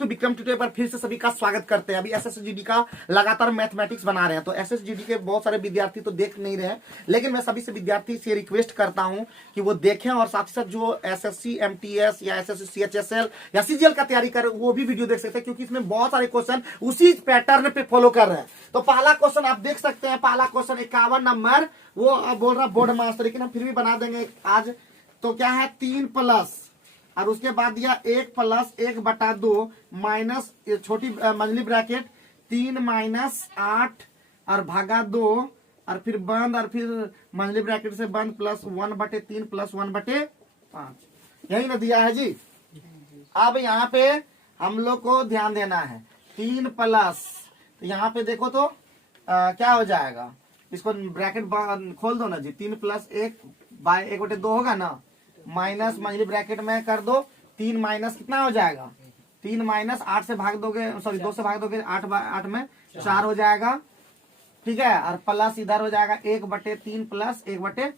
तो विक्रम ट्यूटोरियल पर फिर से सभी का स्वागत करते हैं। अभी एसएसजीडी का लगातार मैथमेटिक्स बना रहे हैं, तो एसएसजीडी के बहुत सारे विद्यार्थी तो देख नहीं रहे हैं, लेकिन मैं सभी से विद्यार्थी से रिक्वेस्ट करता हूं कि वो देखें और साथ ही साथ जो एसएससी एमटीएस या एसएससी सीएचएसएल या सीजीएल का तैयारी कर वो भी वीडियो देख सकते हैं, क्योंकि इसमें बहुत सारे क्वेश्चन उसी पैटर्न पे फॉलो कर रहे हैं। तो पहला क्वेश्चन आप देख सकते हैं, पहला क्वेश्चन 51 नंबर, वो बोल रहा बोर्ड मास्टर, लेकिन हम फिर भी बना देंगे आज। तो क्या है 3 प्लस और उसके बाद दिया 1 प्लस 1/2 माइनस छोटी मंझली ब्रैकेट 3 माइनस 8 और भागा 2 और फिर बंद और फिर मंझली ब्रैकेट से बंद प्लस 1/3 प्लस 1/5। यही ना दिया है जी। अब यहाँ पे हम लोग को ध्यान देना है 3 प्लस, तो यहाँ पे देखो तो क्या हो जाएगा, इसको ब्रैकेट खोल दो ना जी। 3 प्लस 1/1/2 होगा ना, माइनस मंझली ब्रैकेट में कर दो 3 माइनस कितना हो जाएगा, 3 माइनस 8 से भाग दोगे, सॉरी 2 से भाग दोगे, 8 में 4 हो जाएगा, ठीक है। और प्लस इधर हो जाएगा 1/3 प्लस 1/5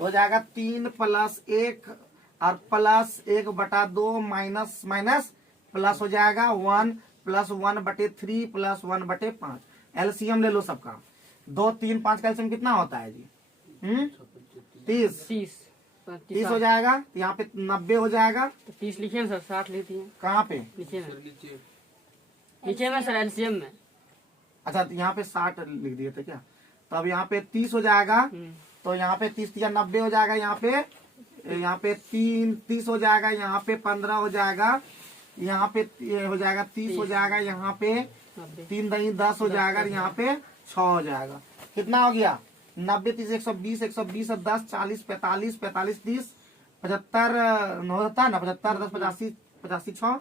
हो जाएगा 3 प्लस 1 और प्लस 1/2 माइनस माइनस प्लस हो जाएगा 1 प्लस 1/3 प्लस 1/5। एलसीएम ले लो सबका, 2 3 5 का एलसीएम कितना होता है जी? 30 हो जाएगा। तो यहाँ पे 90 हो जाएगा, तो 30 लिखे ना सर, 60 लिख दिए कहाँ पे नीचे में सर, एलसीएम में। अच्छा, तो यहाँ पे 60 लिख दिए थे क्या? तो अब यहाँ पे 30 हो जाएगा, तो यहाँ पे 30 या 90 हो जाएगा, यहाँ पे 30 हो जाएगा, यहाँ पे 15 हो जाएगा, यहाँ पे हो जाएगा 30 हो जाएगा, यहाँ पे 3 दही 10 हो जाएगा, यहाँ पे 6 हो जाएगा। कितना हो गया? 90 30 120 120 10 40 45 45 30 75 होता ना, 75 10 85 85 6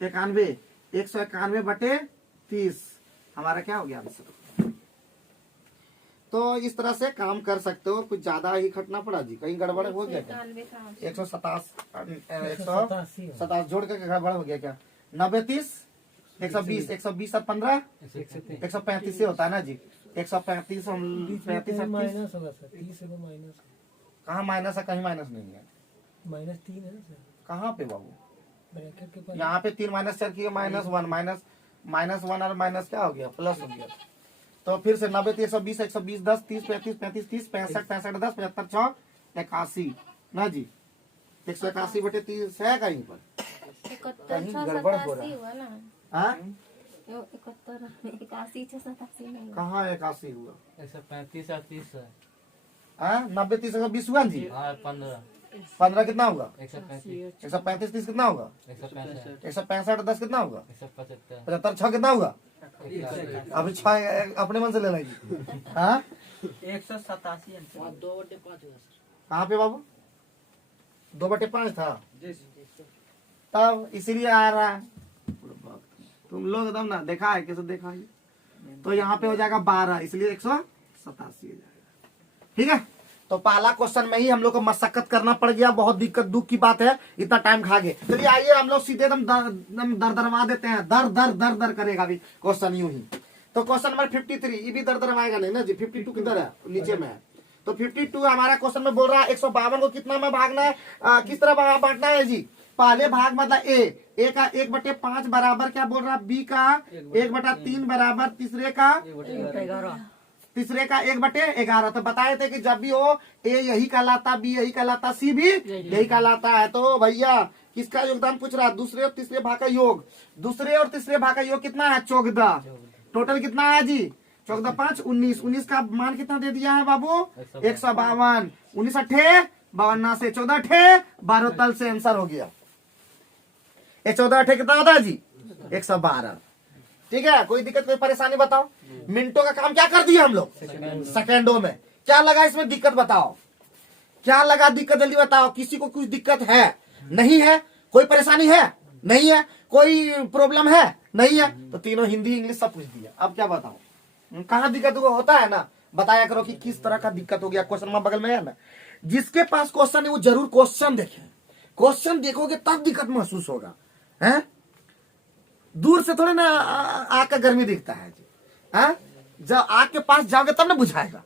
91 191/30 हमारा क्या हो गया आंसर। तो इस तरह से काम कर सकते हो, कुछ ज्यादा ही खटना पड़ा जी, कहीं गड़बड़ हो गया क्या? 127 जोड़ करके गड़बड़ हो गया क्या? 90 30 120 120 और 15 135 से होता है ना जी। 135 हम 35 माइनस होगा सर, 30 में माइनस। कहाँ माइनस है? कहीं माइनस नहीं है। -3 है सर कहाँ पे बाबू? ब्रैकेट के पास। यहाँ पे 3 माइनस 4 किया, -1 -1 और माइनस क्या हो गया? प्लस हो गया। तो फिर से 90 30 120 120 10 30 35 35 30 65 65 10 75 6 81 ना जी। 181/30 है कहीं पर? कहीं गड़बड़ हो रहा है। हाँ? कहाँ 81 हुआ? 135 और 30 है। 90 30 120 हुआ जी। 15 कितना होगा? 135 135 30 कितना होगा? 165 165 10 कितना होगा? 175 75 6 कितना होगा? अभी 6 अपने मन से ले लेगी। हाँ 187 कहाँ पे बाबू? 2/5 था तब, इसीलिए आ रहा है। तुम लोग एकदम ना देखा है, कैसे देखा है? तो यहाँ पे हो जाएगा 12, इसलिए 187 हो जाएगा, ठीक है। तो पहला क्वेश्चन में ही हम लोग को मशक्कत करना पड़ गया, बहुत दिक्कत दुख की बात है, इतना टाइम खा गए। चलिए आइए हम लोग सीधे एकदम दरदरवा देते हैं, दर करेगा अभी क्वेश्चन यूं ही। तो क्वेश्चन नंबर 53, ये भी दरदरवाएगा नहीं ना जी। 52 किधर है? नीचे में है। तो 52 हमारा क्वेश्चन में बोल रहा है 152 को कितना में भागना है, किस तरह बांटना है जी? पहले भाग मतलब ए का 1/5 बराबर क्या बोल रहा है? बी का 1/3 बराबर तीसरे का 1/11। तो बताए थे कि जब भी हो ए यही कहलाता, बी यही कहलाता, सी भी यही कहलाता है। तो भैया किसका योगदान पूछ रहा है? दूसरे और तीसरे भाग का योग। दूसरे और तीसरे भाग का योग कितना है? 14। टोटल कितना है जी? 14 5 19। 19 का मान कितना दे दिया है बाबू? 152। 19 8 52 से 14 8 12 तल से आंसर हो गया। 14 8 कितना होता है जी? 112। ठीक है, कोई दिक्कत कोई परेशानी बताओ? मिनटों का काम क्या कर दिया हम लोग? सेकेंडों में। क्या लगा इसमें दिक्कत बताओ? क्या लगा दिक्कत? जल्दी बताओ। किसी को कुछ दिक्कत है? नहीं है? कोई परेशानी है? नहीं है? कोई प्रॉब्लम है? नहीं है? तो तीनों हिंदी इंग्लिश सब पूछ दिया। अब क्या बताओ कहाँ दिक्कत होता है ना, बताया करो कि किस तरह का दिक्कत हो गया। क्वेश्चन बगल में है ना, जिसके पास क्वेश्चन है वो जरूर क्वेश्चन देखे। क्वेश्चन देखोगे तब दिक्कत महसूस होगा, है? दूर से थोड़े ना आग का गर्मी दिखता है जी, है? जब आग के पास जाओगे तब ना बुझाएगा।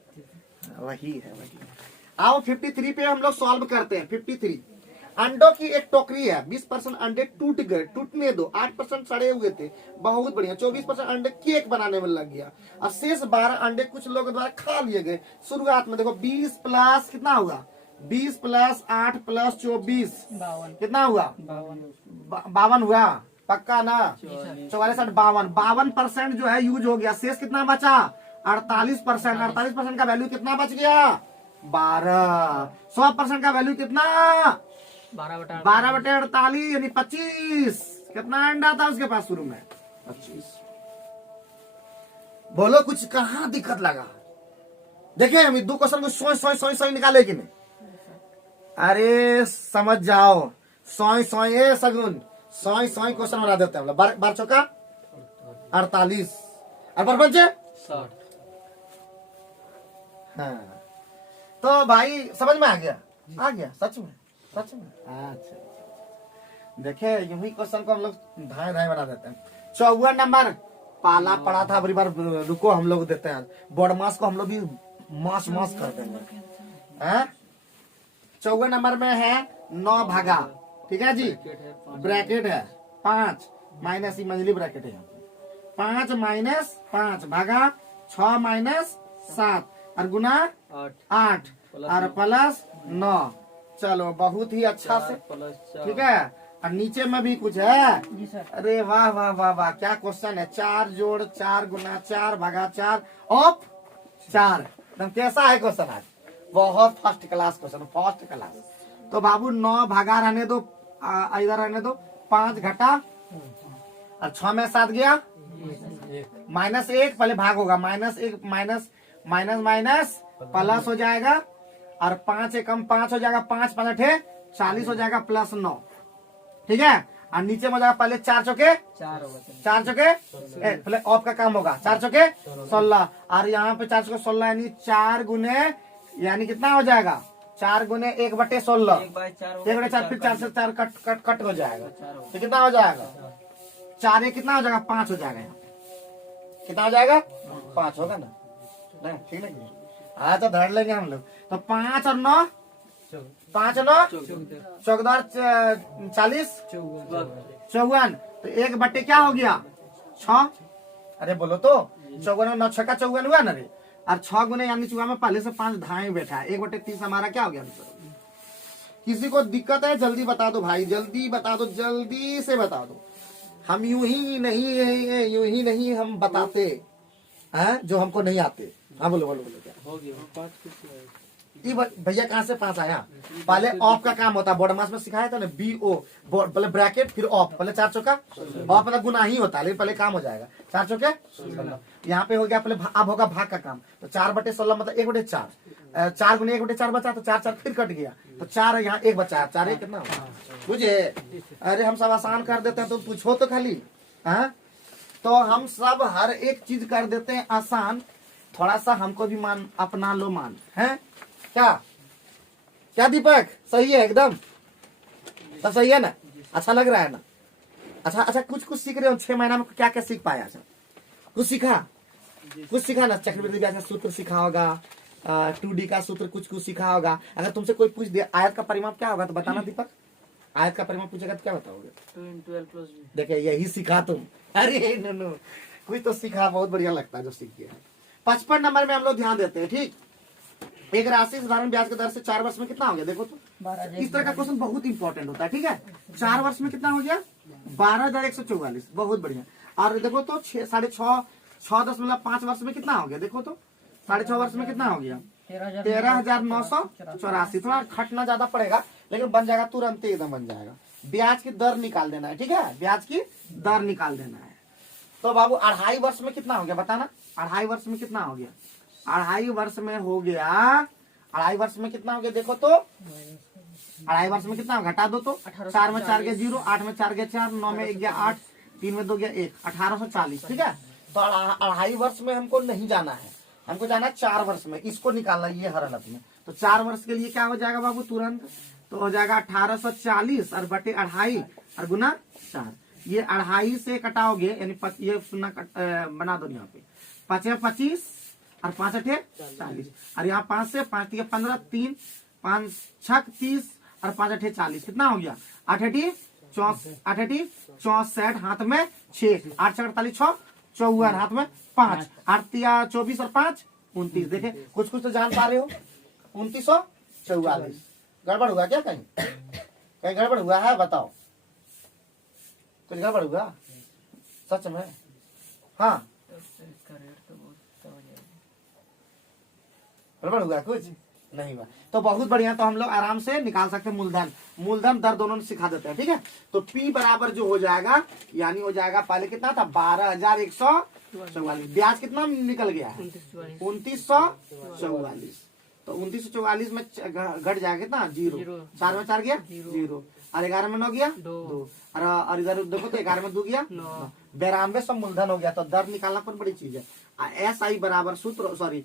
वही है, वही। आओ 53 पे हम लोग सॉल्व करते हैं। 53 अंडों की एक टोकरी है, 20% अंडे टूट गए, टूटने दो, 8% सड़े हुए थे, बहुत बढ़िया, 24% अंडे केक बनाने में लग गया, और शेष 12 अंडे कुछ लोगों द्वारा खा लिए गए। शुरुआत में देखो 20 प्लस कितना हुआ, 20 प्लस 8 प्लस 24 कितना हुआ, 52 हुआ, पक्का ना, 44 52% जो है यूज हो गया, शेष कितना बचा 48%, 48% का वैल्यू कितना बच गया 12, 100% का वैल्यू कितना 12/48 यानी 25, कितना अंडा था उसके पास शुरू में 25। बोलो कुछ कहाँ दिक्कत लगा, देखे हम 2 क्वेश्चन को सोई निकाले कि नहीं, अरे समझ जाओ, सोई सगुन सोई क्वेश्चन बना देते हैं हम लोग, बार चौका 48 और बार पंचे 60। हाँ तो भाई समझ में आ गया सच में अच्छा। देखे यूं ही क्वेश्चन को हम लोग धाए बना देते हैं। 54 नंबर पाला पड़ा था, बड़ी बार रुको हम लोग देते हैं, बोर्ड मास को हम लोग भी मास कर देंगे। 54 नंबर में है 9 भागा, ठीक है जी, ब्रैकेट है 5 माइनस ही मंझली ब्रैकेट है 5 माइनस 5 भागा 6 माइनस 7 और गुना 8 और प्लस 9। चलो बहुत ही अच्छा से, ठीक है। और नीचे में भी कुछ है, अरे वाह वाह वाह वाह, क्या क्वेश्चन है, 4 जोड़ 4 गुना 4 भागा 4 ऑफ 4, एकदम कैसा है क्वेश्चन आज, बहुत first class question, first class. तो बाबू 9 भागा रहने दो, इधर रहने दो, 5 घटा और 6 में 7 गया -1, पहले भाग होगा, -1 माइनस प्लस हो जाएगा और 5 एकम 5 हो जाएगा, 5 5 8 40 हो जाएगा प्लस 9, ठीक है। और नीचे में हो जाएगा पहले 4 चौके 4 चौके पहले ऑफ का काम होगा, 4 चौके 16 और यहाँ पे 4 चौके 16 यानी 4 गुने, यानी कितना हो जाएगा 4 गुने 1/16, 1/4 फिर 4 से 4 कट हो जाएगा, तो कितना हो जाएगा 4 कितना हो जाएगा 5 हो जाएगा, यहाँ कितना हो जाएगा 5 होगा ना, ठीक है। हाँ तो धर लेंगे हम लोग, तो 5 और 9 5 और 9 14 40 54, तो 1/, क्या हो गया 6, अरे बोलो तो 54 9 6 का 54 हुआ ना रे, और 6 गुने यानी चुहा में पहले से 5 धाए बैठा है, 1/30 हमारा क्या हो गया। किसी को दिक्कत है जल्दी बता दो भाई, जल्दी बता दो, जल्दी से बता दो, हम यूं ही नहीं हम बताते हैं जो हमको नहीं आते। हाँ बोलो क्या हो गया 5 ये भैया कहाँ से 5 आया, पहले ऑफ का काम होता है, बोर्ड मास में सिखाया था ना, BO पहले ब्रैकेट फिर ऑफ, पहले 4 चौका ऑफ मतलब गुना ही होता है, लेकिन पहले काम हो जाएगा 4 चौके 16, यहाँ पे हो गया पहले अब होगा भाग का काम, तो 4/16 मतलब 1/4, 4 गुने 1/4 बचा, तो 4 फिर कट गया, तो 4 यहाँ 1 बचा है, 4 कितना हुआ बुझे। अरे हम सब आसान कर देते हैं, तो पूछो तो खाली, हाँ तो हम सब हर एक चीज कर देते हैं आसान, थोड़ा सा हमको भी मान अपना लो, मान है क्या दीपक, सही है एकदम, सब सही है ना, अच्छा लग रहा है ना, अच्छा कुछ सीख रहे हो 6 महीना में, क्या क्या सीख पाया, अच्छा कुछ सीखा ना, चक्रवृद्धि ब्याज का सूत्र सीखा होगा, 2D का सूत्र कुछ सीखा होगा। अगर तुमसे कोई पूछ दिया आयत का परिमाप क्या होगा तो बताना दीपक, आयत का परिमाप पूछेगा तो क्या बताओगे, 2 × 12 + देखिए यही सीखा तुम, अरे नो कुछ तो सीखा, बहुत बढ़िया लगता है जो सीख गया। 55 नंबर में हम लोग ध्यान देते हैं, ठीक, एक राशि साधारण ब्याज के दर से 4 वर्ष में कितना हो गया, देखो तो इस तरह का क्वेश्चन बहुत इंपॉर्टेंट होता है, ठीक है। 4 वर्ष में कितना हो गया 12,144, बहुत बढ़िया। और देखो तो 6.5 वर्ष में कितना हो गया, देखो तो 6.5 वर्ष में कितना हो गया 13,984, थोड़ा खटना ज्यादा पड़ेगा लेकिन बन जाएगा, तुरंत एकदम बन जाएगा। ब्याज की दर निकाल देना है, ठीक है, ब्याज की दर निकाल देना है। तो बाबू 2.5 वर्ष में कितना हो गया बताना, 2.5 वर्ष में कितना हो गया, 2.5 वर्ष में हो गया, 2.5 वर्ष में कितना हो गया देखो तो, 2.5 वर्ष में कितना घटा दो तो, 4 में 4 गया 0, 8 में 4 गया 4, 9 में 1 गया 8, 3 में 2 गया 1, 1840, ठीक है। तो 2.5 वर्ष में हमको नहीं जाना है, हमको जाना है 4 वर्ष में, इसको निकालना ये हर हालत में। तो 4 वर्ष के लिए क्या हो जाएगा बाबू तुरंत, तो हो जाएगा 1840 और बटे 2.5 और गुना 4, ये 2.5 से कटाओगे यानी ये सुना बना दो यहाँ पे, 5 में 25 और 5 8 40, और यहाँ 5 से 5 3 15, 3 5 6 30 और 5 8 40, कितना हो गया? 8 8 64, हाथ में 6, 8 6 48 6 54, हाथ में 5, 8 3 24 और 5 29। देखे कुछ कुछ तो जान पा रहे हो। 2944। गड़बड़ हुआ क्या? कहीं कहीं गड़बड़ हुआ है? बताओ, कुछ गड़बड़ हुआ सच में? हाँ इसका रेट तो बहुत समझ आएगा। गड़बड़ हुआ कुछ नहीं हुआ तो बहुत बढ़िया। तो हम लोग आराम से निकाल सकते हैं मूलधन दर दोनों ने सिखा देते हैं। ठीक है, तो P बराबर जो हो जाएगा यानी हो जाएगा, पहले कितना था? 12,144। ब्याज कितना निकल गया है? 2944। तो 2944 में घट जाएगा कितना? 0। 4 में 4 गया 0, और 11 में 9 गया 2, और इधर देखो तो 11 में 2 गया 9। 9200 मूलधन हो गया। तो दर निकालना पर बड़ी चीज है। SI बराबर सूत्र, सॉरी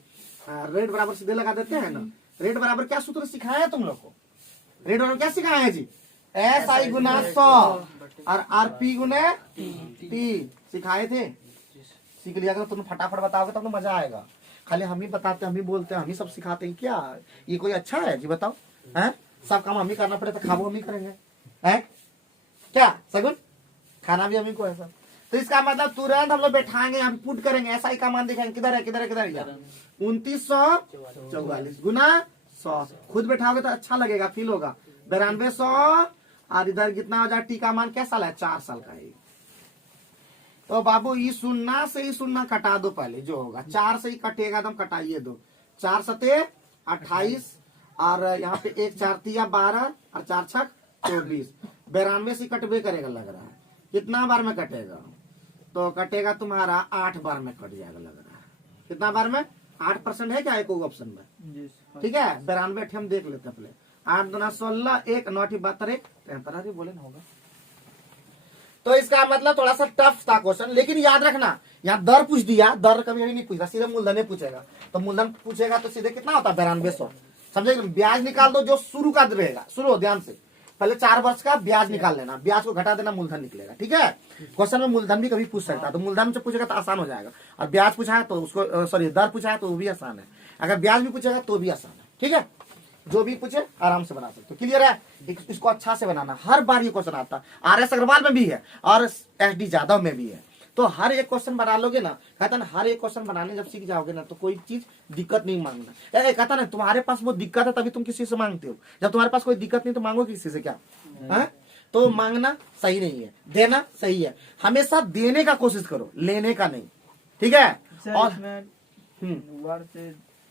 रेट बराबर सीधे लगा देते हैं ना। रेट बराबर क्या सूत्र सिखाया है तुम लोग को? रेट बराबर क्या सिखाया है जी? SI गुना 100 और RP गुने T सिखाए थे। सीख लिया करो, तुम फटाफट बताओगे तब तो मजा आएगा। खाली हम ही बताते, हम ही बोलते हैं, हम ही सब सिखाते हैं क्या? ये कोई अच्छा है जी? बताओ हैं? सब काम हम ही करना पड़े तो खाबो हम ही करेंगे हैं? क्या सगुन? खाना भी हम ही को है सब। तो इसका मतलब तुरंत हम लोग बैठाएंगे, हम पुट करेंगे, SI का मान दिखाएंगे, किधर है किधर है किधर है? 2944 गुना 100। खुद बैठाओगे तो अच्छा लगेगा, फील होगा। 9200 और इधर कितना हो जाए? T का मान क्या साल है? 4 साल का है। तो बाबू ये शून्य से ही शून्य कटा दो पहले, जो होगा 4 से ही कटेगा, तुम कटाइए दो। 4 सते 28 और यहाँ पे 1 4 3 12 और 4 6 24। 92 से कटबे करेगा लग रहा है। कितना बार में कटेगा? तो कटेगा तुम्हारा 8 बार में कट जाएगा लग रहा है। कितना बार में? 8% है क्या एक ऑप्शन में? ठीक है, 92 हम देख लेते हैं पहले। 8 दूना 16, 1 9 72 टेम्पररी बोले ना होगा। तो इसका मतलब थोड़ा सा टफ था क्वेश्चन, लेकिन याद रखना यहाँ दर पूछ दिया, दर कभी नहीं पूछता, सीधे मूलधन पूछेगा। तो मूलधन पूछेगा तो सीधे कितना होता है? 9200। समझे? ब्याज निकाल दो जो शुरू का रहेगा। शुरू ध्यान से, पहले 4 वर्ष का ब्याज निकाल लेना, ब्याज को घटा देना, मूलधन निकलेगा। ठीक है, क्वेश्चन में मूलधन भी कभी पूछ सकता है, तो मूलधन से पूछेगा तो आसान हो जाएगा। और ब्याज पूछा है तो उसको, सॉरी दर पूछा है तो वो भी आसान है। अगर ब्याज भी पूछेगा तो भी आसान है। ठीक है, जो भी पूछे आराम से बना सकते हो। क्लियर है? इसको अच्छा से बनाना, हर बार ये क्वेश्चन आता है। RS अग्रवाल में भी है और SD यादव में भी है। तो हर एक क्वेश्चन बना लोगे ना, कहता ना हर एक क्वेश्चन बनाने जब सीख जाओगे ना तो कोई चीज दिक्कत नहीं मांगना। कहता ना तुम्हारे पास वो दिक्कत है तभी तुम किसी से मांगते हो। जब तुम्हारे पास कोई दिक्कत नहीं तो मांगो किसी से क्या? है? तो मांगना सही नहीं है, देना सही है। हमेशा देने का कोशिश करो, लेने का नहीं। ठीक है? और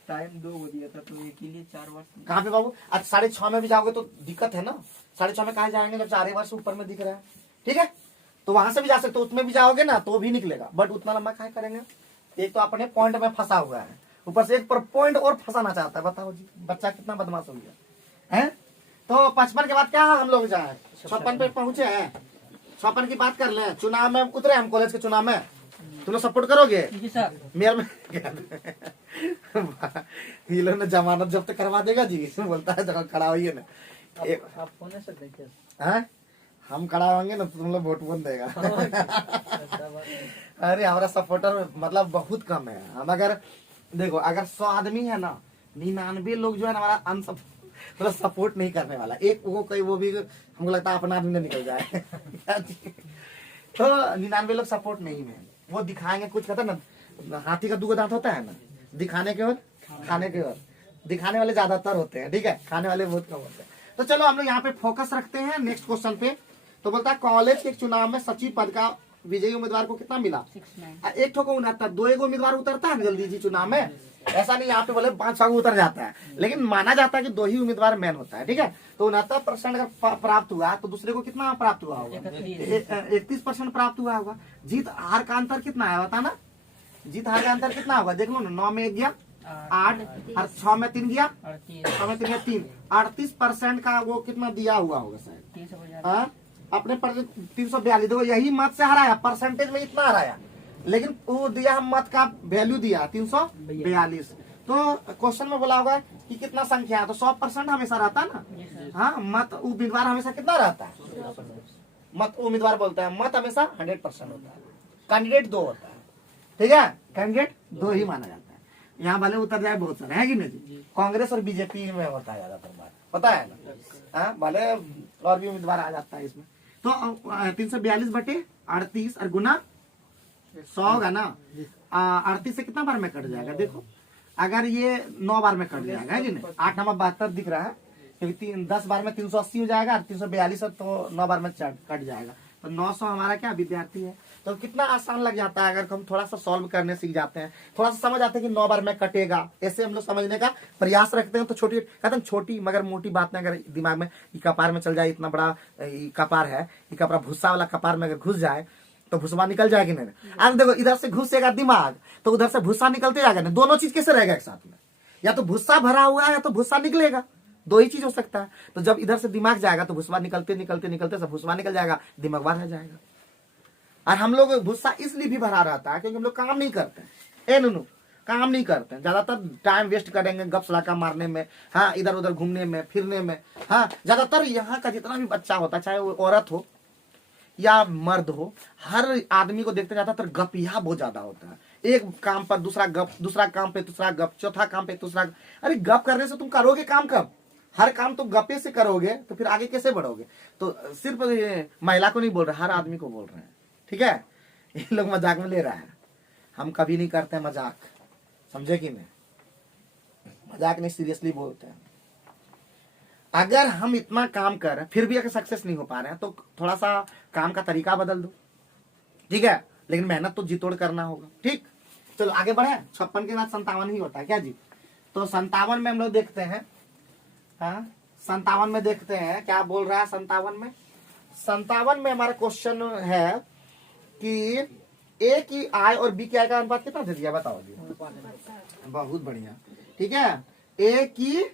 टाइम 2 हो दिया था, तो ये के लिए 4 वर्ष। कहाँ पे बाबू? आज 6.5 में भी जाओगे तो दिक्कत है ना। 6.5 में कहा जाएंगे जब 4 वर्ष ऊपर में दिख रहा है। ठीक है, तो वहां से भी जा सकते हो, उसमें भी जाओगे ना तो भी निकलेगा, बट उतना लंबा क्या करेंगे? एक तो अपने पॉइंट में फंसा हुआ है, ऊपर से एक पर पॉइंट और फंसाना चाहता है। बताओ जी, बच्चा कितना बदमाश हो गया है। तो 55 के बाद क्या हम लोग जाए? 56 पे पहुंचे हैं। 56 की बात कर ले। चुनाव में उतरे हम, कॉलेज के चुनाव में तुम लोग सपोर्ट करोगे? मेयर में ये लोग ने जमानत जब्त करवा देगा जी। बोलता है जगह खड़ा होइए ना। आप होने से देखिए हम खड़ा होंगे ना तो तुम लोग वोट बन देगा। अरे हमारा सपोर्टर मतलब बहुत कम है। हम अगर देखो, अगर 100 आदमी है ना, 99 लोग जो है ना हमारा मतलब सपोर्ट नहीं करने वाला। एक वो कोई वो भी हमको लगता है अपना आदमी न निकल जाए। तो 99 लोग सपोर्ट नहीं है। वो दिखाएंगे कुछ, कहता ना हाथी का 2 दांत होता है ना, दिखाने के और खाने के और। दिखाने वाले ज्यादातर होते हैं, ठीक है, खाने वाले बहुत कम होते हैं। तो चलो हम लोग यहाँ पे फोकस रखते हैं नेक्स्ट क्वेश्चन पे। तो बोलता है कॉलेज के चुनाव में सचिव पद का विजयी उम्मीदवार को कितना मिला? 1 ठो को 69। 2 उम्मीदवार उतरता है जल्दी जी चुनाव में, ऐसा नहीं यहाँ पे बोले 5-6 उतर जाता है, लेकिन माना जाता है कि 2 ही उम्मीदवार मैन होता है। ठीक है, तो 69% अगर प्राप्त हुआ तो दूसरे को कितना प्राप्त हुआ होगा? 31% प्राप्त हुआ होगा। जीत हार का अंतर कितना है बताना? जीत हार का अंतर कितना होगा देख लो ना। 9 में 1 गया 8 और 6 में 3 गया 6 में 3 गया 3। 38% का वो कितना दिया हुआ होगा शायद अपने 342। देखो यही मत से हराया, परसेंटेज में इतना हराया, लेकिन वो दिया मत का वैल्यू दिया 342। तो क्वेश्चन में बोला होगा कि कितना संख्या है, तो 100% हमेशा रहता है ना। हाँ, मत उम्मीदवार हमेशा कितना रहता है? मत उम्मीदवार बोलता है, मत हमेशा 100% होता है। कैंडिडेट 2 होता है। ठीक है, कैंडिडेट 2 ही माना जाता है। यहाँ भले उतर जाए बहुत सारे, है कि नहीं? कांग्रेस और बीजेपी में होता है ज्यादातर बात, पता है ना। हाँ भले और भी उम्मीदवार आ जाता है इसमें। तो 342/38 और गुना 100 होगा ना। 38 से कितना बार में कट जाएगा देखो, अगर ये 9 बार में कट जाएगा है कि नहीं। 8 9 72 दिख रहा है, क्योंकि 10 बार में 380 हो जाएगा और 342 है तो 9 बार में कट जाएगा। तो 900 हमारा क्या विद्यार्थी है। तो कितना आसान लग जाता है अगर हम थोड़ा सा सॉल्व करने सीख जाते हैं, थोड़ा सा समझ आते हैं कि 9 बार में कटेगा, ऐसे हम लोग समझने का प्रयास रखते हैं। तो छोटी कहते हैं छोटी मगर मोटी बात में अगर दिमाग में कपार में चल जाए, इतना बड़ा कपार है, ये कपड़ा भूसा वाला कपार में अगर घुस जाए तो भूसा निकल जाएगी नहीं। अब देखो इधर से घुसेगा दिमाग तो उधर से भूसा निकलते जाएगा ना, दोनों चीज कैसे रहेगा एक साथ में, या तो भूसा भरा हुआ है या तो भूसा निकलेगा, दो ही चीज हो सकता है। तो जब इधर से दिमाग जाएगा तो भूसा निकलते निकलते निकलते सब भूसा निकल जाएगा, दिमाग बाहर रह जाएगा। और हम लोग भूसा इसलिए भी भरा रहता है क्योंकि हम लोग काम नहीं करते हैं, नुनू काम नहीं करते हैं, ज्यादातर टाइम वेस्ट करेंगे गप सलाका मारने में, हाँ इधर उधर घूमने में फिरने में। हाँ ज्यादातर यहाँ का जितना भी बच्चा होता है, चाहे वो औरत हो या मर्द हो, हर आदमी को देखते ज्यादातर गपिया बहुत ज्यादा होता है। एक काम पर दूसरा गप, दूसरा काम पे दूसरा गप, चौथा काम पे दूसरा। अरे गप करने से तुम करोगे काम कब, हर काम तुम गपे से करोगे तो फिर आगे कैसे बढ़ोगे। तो सिर्फ महिला को नहीं बोल रहे, हर आदमी को बोल रहे हैं, ठीक है। ये लोग मजाक में ले रहा है, हम कभी नहीं करते मजाक, समझे कि नहीं, मजाक नहीं सीरियसली बोलते हैं। अगर हम इतना काम कर रहे हैं फिर भी अगर सक्सेस नहीं हो पा रहे हैं तो थोड़ा सा काम का तरीका बदल दो, ठीक है, लेकिन मेहनत तो जी तोड़ करना होगा। ठीक, चलो आगे बढ़े। 56 के बाद 57 ही होता है क्या जी। तो 57 में हम लोग देखते हैं, हाँ 57 में देखते हैं क्या बोल रहा है। 57 में हमारा क्वेश्चन है कि ए की आय और बी की आय का अनुपात कितना दे दिया बताओ जी। बहुत बढ़िया, ठीक है। ए की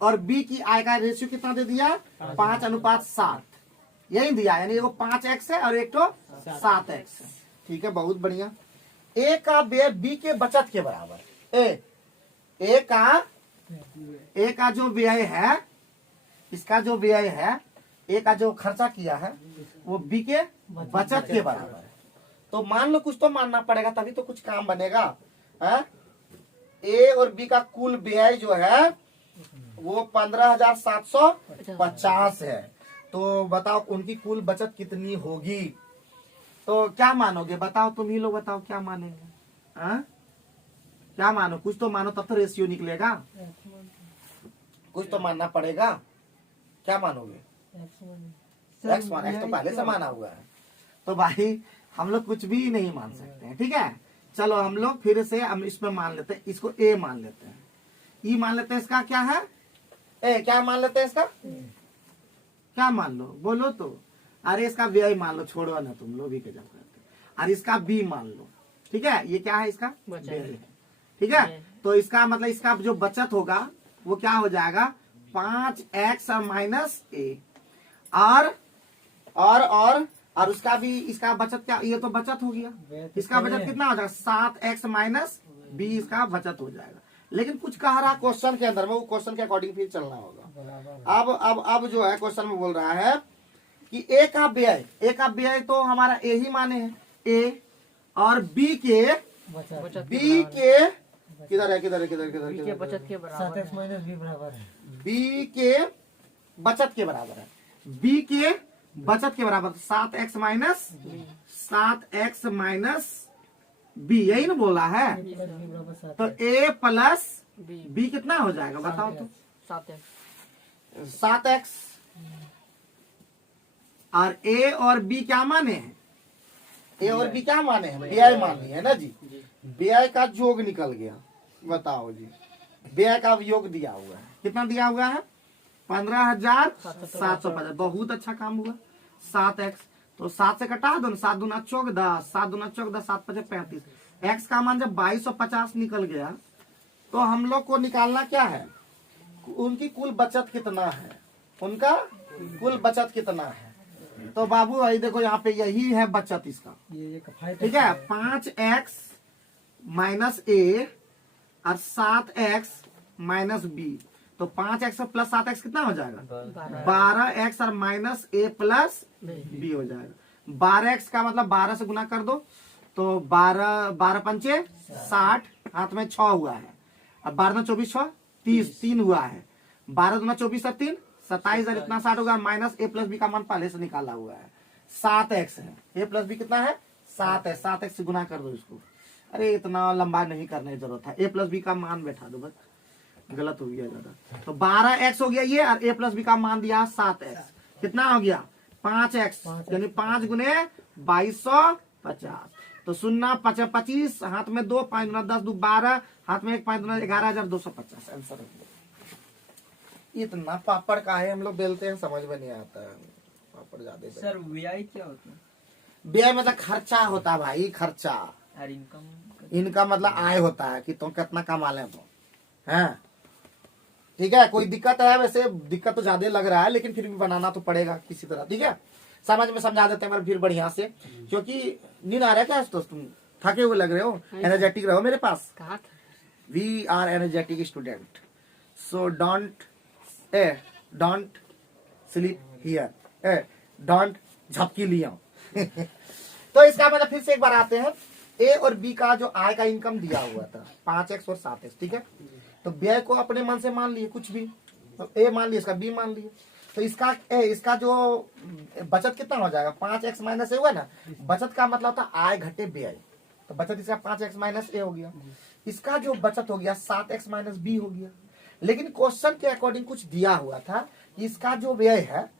और बी की आय का रेशियो कितना दे दिया, 5:7 यही दिया, यानी एगो 5x है और एक तो 7x है, ठीक है, बहुत बढ़िया। ए का व्यय बी के बचत के बराबर। ए का जो व्यय है, इसका जो व्यय है, ए का जो खर्चा किया है वो बी के बचत के बराबर है। तो मान लो कुछ तो मानना पड़ेगा तभी तो कुछ काम बनेगा। ए और बी का कुल व्यय जो है वो 15,750 है। तो बताओ उनकी कुल बचत कितनी होगी। तो क्या मानोगे बताओ, तुम ही लोग बताओ क्या मानेंगे। क्या मानो, कुछ तो मानो तब तो रेशियो निकलेगा, कुछ तो मानना पड़ेगा। क्या मानोगे, एक्स तो पहले से माना हुआ है, तो भाई हम लोग कुछ भी नहीं मान सकते हैं, ठीक है। चलो हम लोग फिर से हम इसमें मान लेते हैं, इसको ए मान लेते हैं, ई मान लेते हैं, इसका क्या है ए, क्या मान लेते हैं इसका, क्या मान लो बोलो तो। अरे इसका व्यय मान लो, छोड़ो ना तुम लोग भी के जब करते, और इसका बी मान लो, ठीक है। ये क्या है, इसका व्यय है, ठीक है। तो इसका मतलब इसका जो बचत होगा वो क्या हो जाएगा, 5x माइनस ए। और उसका भी, इसका बचत क्या, ये तो बचत हो गया, इसका बचत कितना हो जाएगा, 7x माइनस बी इसका बचत हो जाएगा। लेकिन कुछ कह रहा क्वेश्चन के अंदर में, वो क्वेश्चन के अकॉर्डिंग फिर चलना होगा। अब जो है क्वेश्चन में बोल रहा है कि ए का व्यय तो हमारा ए ही माने हैं, ए और बी के किधर है, किधर बचत के बराबर है। बी के बचत के बराबर है। बी के बचत के बराबर 7x माइनस बी, यही ना बोला है। तो a प्लस बी कितना हो जाएगा बताओ तो, 7x। और a और b क्या माने हैं, a और b क्या माने हैं, व्यय मान लिया है ना जी। व्यय का योग निकल गया, बताओ जी। व्यय का योग दिया हुआ है, कितना दिया हुआ है, 15,750। बहुत अच्छा काम हुआ। 7x तो 7 से कटा दो, 7 दूना 14, 7 दूना 14, 7 5 35। x का मान जब 2250 निकल गया तो हम लोग को निकालना क्या है, उनकी कुल बचत कितना है, उनका कुल बचत कितना है। तो बाबू भाई देखो यहाँ पे यही है बचत इसका, ठीक है। 5x माइनस ए और 7x माइनस बी। तो 5x प्लस 7x कितना हो जाएगा, 12x और माइनस ए प्लस बी हो जाएगा। 12x का मतलब 12 से गुना कर दो तो 12 पंचे 60, हाथ में 6 हुआ है। अब 12 24 6 30, 3 हुआ है। 12 दूना 24 और 3 27 और इतना 60 होगा, माइनस a प्लस बी का मान पहले से निकाला हुआ है 7x है। a प्लस बी कितना है 7 है, 7x से गुना कर दो इसको। अरे इतना लंबा नहीं करने की जरूरत है, a प्लस बी का मान बैठा दो, बस गलत हो गया ज्यादा। तो 12x हो गया ये, और a प्लस बी का मान दिया 7x, कितना हो गया 5x, यानी 5 गुने 2250। तो 0 5 25, हाथ में 2, 5 गुना 10 2 12, हाथ में 1 5 गुना 11,250 आंसर हो गया। इतना पापड़ का है हम लोग बेलते हैं, समझ में नहीं आता है पापड़ ज्यादा। सर व्यय क्या होता है? व्यय मतलब खर्चा होता है भाई, खर्चा। और इनकम? इनका मतलब आय होता है कि तुम कितना कमा ले तो है। ठीक है, कोई दिक्कत है? वैसे दिक्कत तो ज्यादा लग रहा है, लेकिन फिर भी बनाना तो पड़ेगा किसी तरह। ठीक है, समझ में समझा देते हैं मगर फिर बढ़िया से, क्योंकि नींद आ रहा है क्या तो तुम थके हुए लग रहे हो, एनर्जेटिक रहो मेरे पास। We are energetic student, so don't sleep here, don't झपकी लिया। तो इसका मतलब फिर से एक बार आते हैं, ए और बी का जो आय का इनकम दिया हुआ था 5x और 7x। ठीक है, तो व्यय को अपने मन से मान लिए कुछ भी, तो ए मान लिए, इसका बी मान लिए। तो इसका जो बचत कितना हो जाएगा 5x माइनस ए हुआ ना, बचत का मतलब था आय घटे व्यय, तो बचत इसका 5x माइनस ए हो गया। इसका जो बचत हो गया 7x माइनस बी हो गया। लेकिन क्वेश्चन के अकॉर्डिंग कुछ दिया हुआ था कि इसका जो व्यय है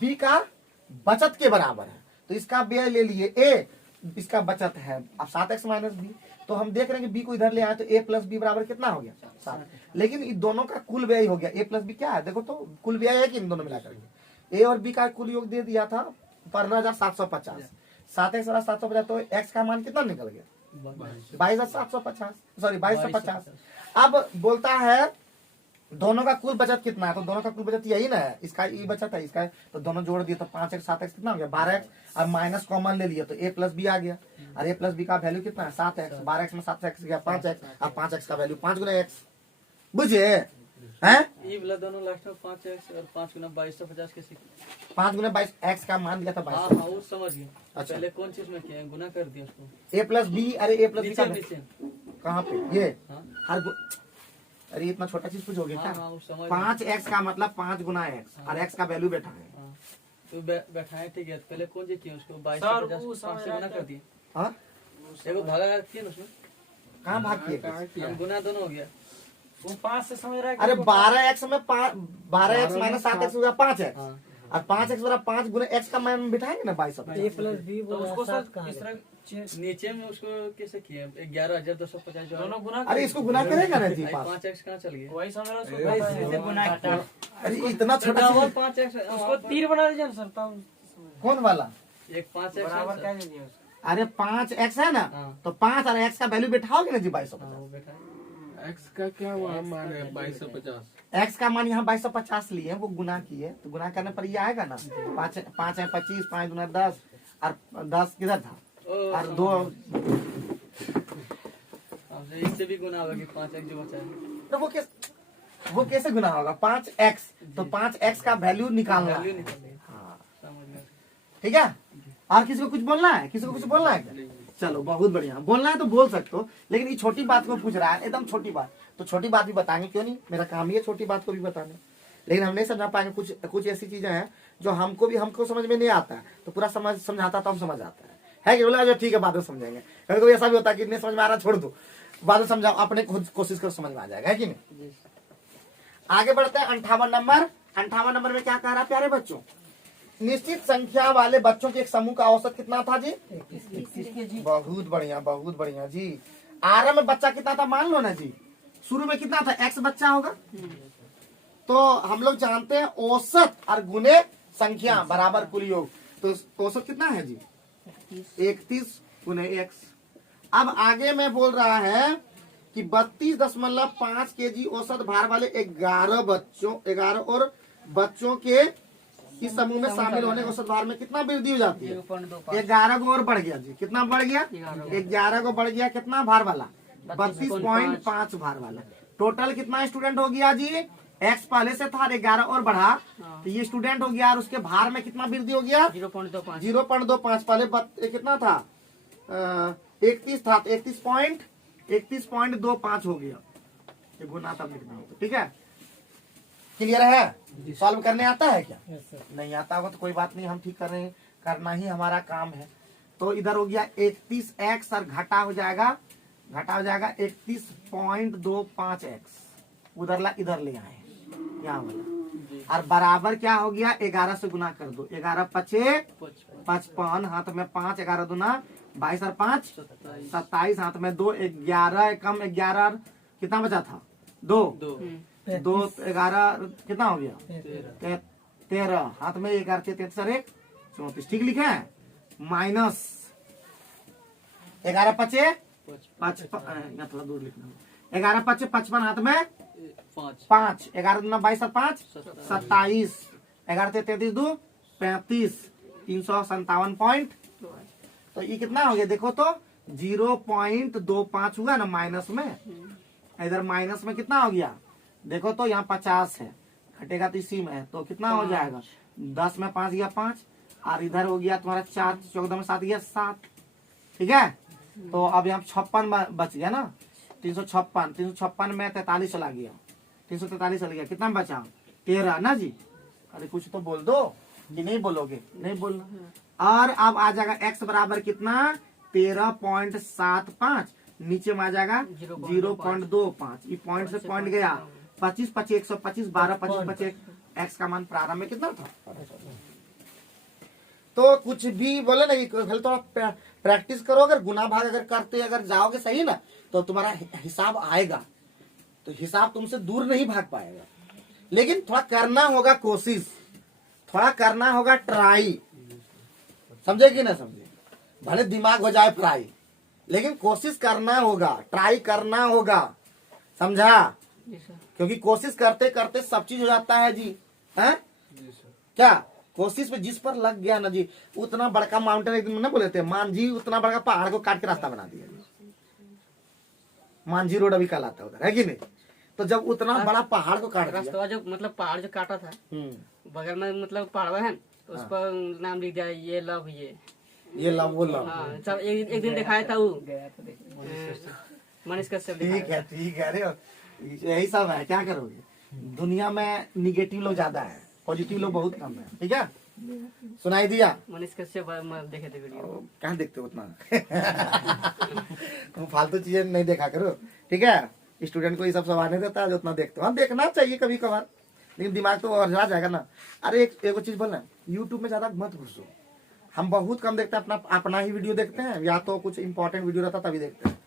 बी का बचत के बराबर है, तो इसका व्यय ले लिए ए, इसका बचत है अब 7x माइनस बी। तो हम देख रहे हैं कि बी को इधर ले आए तो a प्लस बी बराबर कितना हो गया 7। लेकिन इन दोनों का कुल व्यय हो गया, a प्लस बी क्या है देखो तो, कुल व्यय है कि इन दोनों मिलाकर के a और b का कुल योग दे दिया था 15,750। 7x और 750, तो x का मान कितना निकल गया 22,750, सॉरी 2250। अब बोलता है दोनों का कुल बचत कितना है, तो दोनों का कुल बचत यही ना है, इसका ई बचत है, इसका है, तो दोनों जोड़ दिए तो 5x 7x कितना हो गया 12x। अब माइनस कॉमन ले लिए तो a प्लस बी आ गया, और a प्लस बी का वैल्यू कितना है 7x, 12x में 7x गया 5x, अब 5x का वैल्यू 5 गुना x। बुझे हैं, ये वाला दोनों लास्ट में 5x और 5 गुना 2250 कैसे? 5 गुना 22 x का मान दिया था हाँ 22। हाँ वो समझ गए। अच्छा। पहले कौन चीज में किया है? गुना कर दिया उसको a प्लस बी, अरे a प्लस बी का नीचे। कहाँ पे ये हाँ अरे इतना छोटा चीज कुछ हो गया हाँ क्या। हाँ वो समझ 5x का मतलब 5 गुना x, और x का वैल्यू बैठा है। हाँ। तो बैठाए ठीक है, पहले कौन चीज किया उसको 2250 5 से गुना कर दिए, हाँ एगो भागा किया ना उसमें, कहाँ भाग किए, हम गुना दोनों हो गया। वो 5 से समझ रहा है। अरे 12x में 12x माइनस 7x हो गया 5x, हाँ और 5x बराबर 5 गुना x का मान बिठाएंगे ना 2250। a प्लस बी तो बोला उसको 7 सर कहाँ इस गया? तरह नीचे में उसको कैसे किया 11,250 दोनों गुना अरे इसको गुना करेगा ना जी पास। 5x कहाँ चल गया? वही समझ रहा हूँ, उसको ऐसे गुना किया। अरे इतना छोटा डबल चीज 5x उसको तीर बना दीजिए ना सर, तब कौन वाला, एक 5x बराबर क्या दे दिया उसको? अरे 5x है ना, हाँ। तो 5 और x का वैल्यू बिठाओगे ना जी 2250। हाँ वो बैठा है। एक्स का क्या वहाँ मान है 2250। x का मान यहाँ 2250 लिए वो गुना किए, तो गुना करने पर ये आएगा ना 5 है 25, 5 गुना 10, और 10 किधर था, और 2 अब से इससे भी गुना होगा कि 5x जो बचा है तो वो कैसे गुना होगा 5x, तो 5x का वैल्यू निकालना वैल्यू है। निकल गई। हाँ समझ गया। ठीक है, और किसी को कुछ बोलना है, किसी को कुछ बोलना है क्या? चलो बहुत बढ़िया, बोलना है तो बोल सकते हो, लेकिन ये छोटी बात को पूछ रहा है, एकदम छोटी बात, तो छोटी बात भी बताएंगे, क्यों नहीं, मेरा काम ही है छोटी बात को भी बताना। लेकिन हम नहीं समझा पाएंगे, कुछ ऐसी चीजें हैं जो हमको समझ में नहीं आता है, तो पूरा समझाता तो हम समझ आता है कि बोला जो ठीक है बाद में समझेंगे। कभी कभी ऐसा भी होता है कि नहीं समझ में आ रहा छोड़ दो, बाद में समझाओ, अपने खुद कोशिश कर समझ में आ जाएगा, है कि नहीं। आगे बढ़ते हैं 58 नंबर। 58 नंबर में क्या कह रहा है प्यारे बच्चों, निश्चित संख्या वाले बच्चों के एक समूह का औसत कितना था जी, बहुत बढ़िया बहुत बढ़िया जी। आरंभ में बच्चा कितना था मान लो ना जी, शुरू में कितना था x बच्चा होगा, तो हम लोग जानते हैं औसत और गुने संख्या बराबर कुल योग, तो औसत कितना है जी 31 गुने x। अब आगे में बोल रहा है कि 32.5 kg औसत भार वाले 11 और बच्चों के इस समूह में शामिल होने के औसत भार में कितना वृद्धि हो जाती है, 11 को और बढ़ गया जी, कितना बढ़ गया 11 को बढ़ गया, कितना भार वाला 32.5 भार वाला। टोटल कितना स्टूडेंट हो गया जी, x पहले से था 11 और बढ़ा, तो ये स्टूडेंट हो गया, और उसके भार में कितना वृद्धि हो गया 0.25, पहले कितना था 31 था, 31.25 हो गया, ये गुना तब लिखना होगा, ठीक है। क्लियर है? सॉल्व करने आता है क्या? नहीं आता होगा तो कोई बात नहीं, हम ठीक कर रहे हैं, करना ही हमारा काम है। तो इधर हो गया 31x और घटा हो जाएगा 31.25x, उधर ला इधर ले आए यहाँ वाला, और बराबर क्या हो गया 11 से गुना कर दो, 11 पचे 55, हाथ में 5, 11 दूना 22 और 5 27, हाथ में 2, 11 कम 11, कितना बचा था 2 11 कितना हो गया 13, हाथ में 11 33 और 1 34, ठीक लिखे हैं, माइनस 11 पचे 55, थोड़ा दूर लिखना, 11 पचे 55, हाथ में 5, 11 दूना 22 और 5 27, 11 33 2 35, 357 पॉइंट। तो ये कितना हो गया देखो तो 0.25 हुआ ना माइनस में, इधर माइनस में कितना हो गया देखो तो यहाँ 50 है, घटेगा तो इसी में है, तो कितना हो जाएगा 10 में 5 गया 5, और इधर हो गया तुम्हारा 4, 14 में 7 गया 7, ठीक है। तो अब यहाँ 56 बच गया ना, 356 में 43 चला गया, 343 चला गया, कितना बचा 13 ना जी। अरे कुछ तो बोल दो कि नहीं बोलोगे, नहीं बोलना। और अब आ जाएगा x बराबर कितना 13.75, नीचे में आ जाएगा 0.25, ये पॉइंट से पॉइंट गया 25 25 125, 12 25 25, x का मान प्रारंभ में कितना था। तो कुछ भी बोले ना, खाली थोड़ा प्रैक्टिस करो, अगर गुना भाग अगर करते अगर जाओगे सही ना तो तुम्हारा हिसाब आएगा, तो हिसाब तुमसे दूर नहीं भाग पाएगा, लेकिन थोड़ा करना होगा कोशिश, थोड़ा करना होगा ट्राई, समझे कि ना समझे, भले दिमाग हो जाए फ्राई, लेकिन कोशिश करना होगा, ट्राई करना होगा, समझा, क्योंकि कोशिश करते करते सब चीज हो जाता है जी, हैं क्या, कोशिश में जिस पर लग गया ना जी, उतना बड़का माउंटेन, एक दिन ना बोले थे मान जी, उतना बड़का पहाड़ को काट के रास्ता बना दिया, मांझी रोड अभी कल आता उधर है कि नहीं। तो जब उतना बड़ा पहाड़ को काट दिया, रास्ता जो मतलब पहाड़ जो काटा था बगल में मतलब पहाड़ है, तो उस पर नाम लिख दिया ये लव, ये लव वो लव, हाँ, सब एक दिन दिखाया था वो मनीष कश्यप दिखाया। ठीक है, अरे यही सब है, क्या करोगे, दुनिया में निगेटिव लोग ज्यादा है, पॉजिटिव लोग बहुत कम है, ठीक है। सुनाई दिया, मनीष कश्यप देखे थे वीडियो, कहाँ देखते हो उतना तुम फालतू चीजें नहीं देखा करो, ठीक है। स्टूडेंट को ये सब सवाल नहीं देता है जो उतना देखते हो, हाँ देखना चाहिए कभी कभार, लेकिन दिमाग तो और जा जाएगा ना। अरे एक चीज बोलना, यूट्यूब में ज्यादा मत घुसो, हम बहुत कम देखते हैं, अपना ही वीडियो देखते हैं, या तो कुछ इंपॉर्टेंट वीडियो रहता तभी देखते हैं,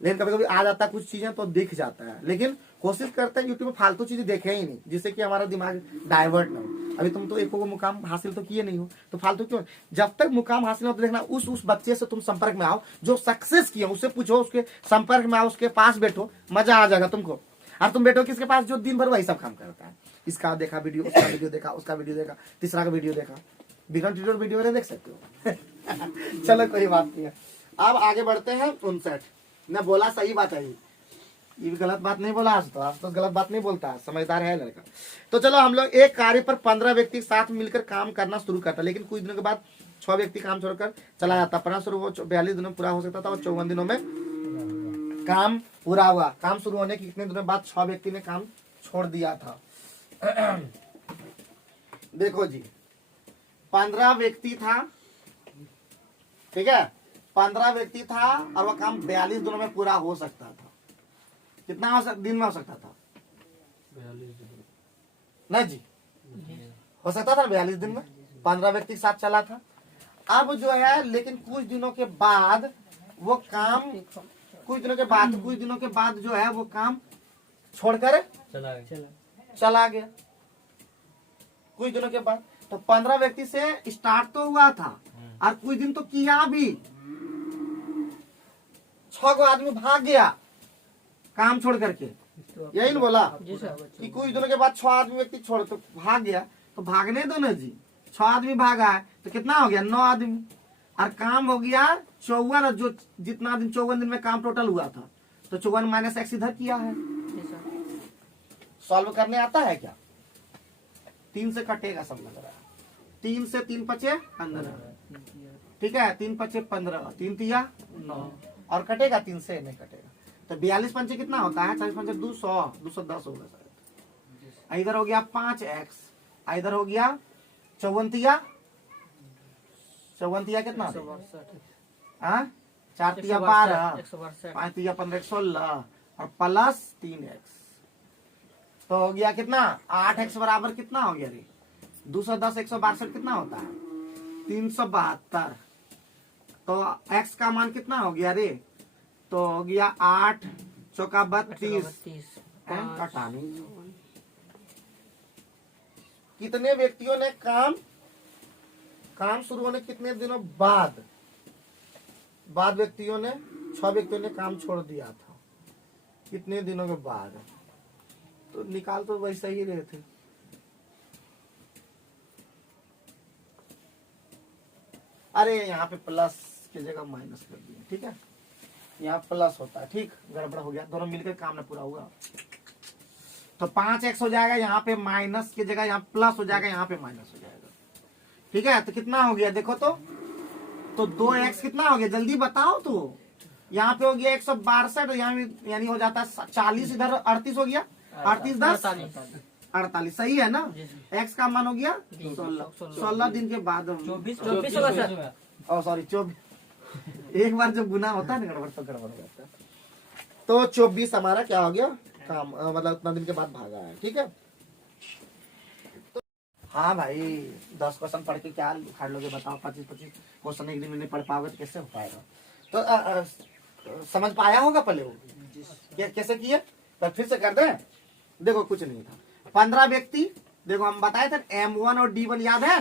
लेकिन कभी कभी आ जाता है कुछ चीजें तो दिख जाता है, लेकिन कोशिश करते हैं यूट्यूब में फालतू चीजें देखे ही नहीं, जिससे कि हमारा दिमाग डाइवर्ट ना हो। अभी तुम तो एक को मुकाम हासिल तो किए नहीं हो, तो फालतू क्यों, जब तक मुकाम हासिल हो तो देखना उस बच्चे से तुम संपर्क में आओ जो सक्सेस किया, उससे पूछो, उसके संपर्क में आओ, उसके पास बैठो, मजा आ जाएगा तुमको। और तुम बैठो किसके पास जो दिन भर वही सब काम करता है, इसका देखा वीडियो, उसका वीडियो देखा, उसका वीडियो देखा, तीसरा का वीडियो देखा, बिना ट्यूटोरियल वीडियो नहीं देख सकते हो चलो कोई बात नहीं है। अब आगे बढ़ते हैं 59, मैं बोला सही बात है, ये भी गलत बात नहीं बोला, आज तो गलत बात नहीं बोलता, समझदार है लड़का। तो चलो हम लोग एक कार्य पर 15 व्यक्ति साथ मिलकर काम करना शुरू करता, लेकिन कुछ दिनों के बाद 6 व्यक्ति काम छोड़कर चला जाता। 15 शुरू वो 42 दिनों में पूरा हो सकता था और 54 दिनों में काम पूरा हुआ। काम शुरू होने के कितने दिनों बाद 6 व्यक्ति ने काम छोड़ दिया था। देखो जी 15 व्यक्ति था, ठीक है, 15 व्यक्ति था और वह काम 42 दिनों में पूरा हो सकता था। कितना दिन में हो सकता था, ना जी, हो सकता था 42 दिन में, 15 व्यक्ति के साथ चला था। अब जो है लेकिन कुछ दिनों के बाद वो काम, कुछ दिनों के बाद जो है वो काम छोड़कर चला गया कुछ दिनों के बाद। तो 15 व्यक्ति से स्टार्ट तो हुआ था और कुछ दिन तो किया भी, 6 आदमी भाग गया काम छोड़ करके, यही ना बोला कि कुछ दिनों के बाद 6 आदमी व्यक्ति छोड़ तो भाग गया, तो भागने दो ना जी, 6 आदमी भागा है तो कितना हो गया 9 आदमी, और काम हो गया 54, जो जितना दिन 54 दिन में काम टोटल हुआ था, तो 54 माइनस x इधर किया है। सॉल्व करने आता है क्या, 3 से कटेगा सब लग रहा है, 3 से 3 पचे 15, ठीक है, 3 पचे 15, 3 तिया 9, और कटेगा 3 से नहीं कटेगा, तो 42 पंचे कितना होता है, 40 पंचे 200, 210 होगा शायद, इधर हो गया 5x, इधर हो गया 54 कितना हाँ 4 तिया 12, 5 तिया 15 16 और प्लस 3x, तो हो गया कितना 8x बराबर कितना हो गया रे 210 162 कितना होता है 372, तो x का मान कितना हो गया रे, तो हो गया 8 चौका 32, कटा नहीं। कितने व्यक्तियों ने काम शुरू होने कितने दिनों बाद व्यक्तियों ने 6 व्यक्तियों ने काम छोड़ दिया था, कितने दिनों के बाद, तो निकाल तो वैसे ही रहे थे। अरे यहाँ पे प्लस की जगह माइनस कर दिया, ठीक है, यहाँ प्लस होता है, ठीक, गड़बड़ हो गया, दोनों मिलकर काम ना पूरा हुआ। तो 5x हो जाएगा, यहाँ पे माइनस की जगह यहाँ प्लस हो जाएगा, यहाँ पे माइनस हो जाएगा, ठीक है। तो कितना हो गया देखो तो 2x कितना हो गया जल्दी बताओ, तो यहाँ पे हो गया 162, यहाँ यानी हो जाता है 40, इधर 38 हो गया, 38 10 48, सही है ना। x का मान हो गया 16 दिन के बाद 24 होगा सर। सॉरी 24, एक बार जब गुना होता है ना गड़बड़ तो गड़बड़ हो जाता है। तो 24 हमारा क्या हो गया काम, मतलब उतना दिन के बाद भागा है, ठीक है। तो हाँ भाई 10 क्वेश्चन पढ़ के क्या उखाड़ लोगे बताओ, 25 क्वेश्चन एक दिन में नहीं पढ़ पाओगे तो कैसे हो पाएगा। तो समझ पाया होगा पहले वो कैसे किए, तो फिर से कर दे। देखो कुछ नहीं था, 15 व्यक्ति, देखो हम बताए थे M1 और D1 याद है,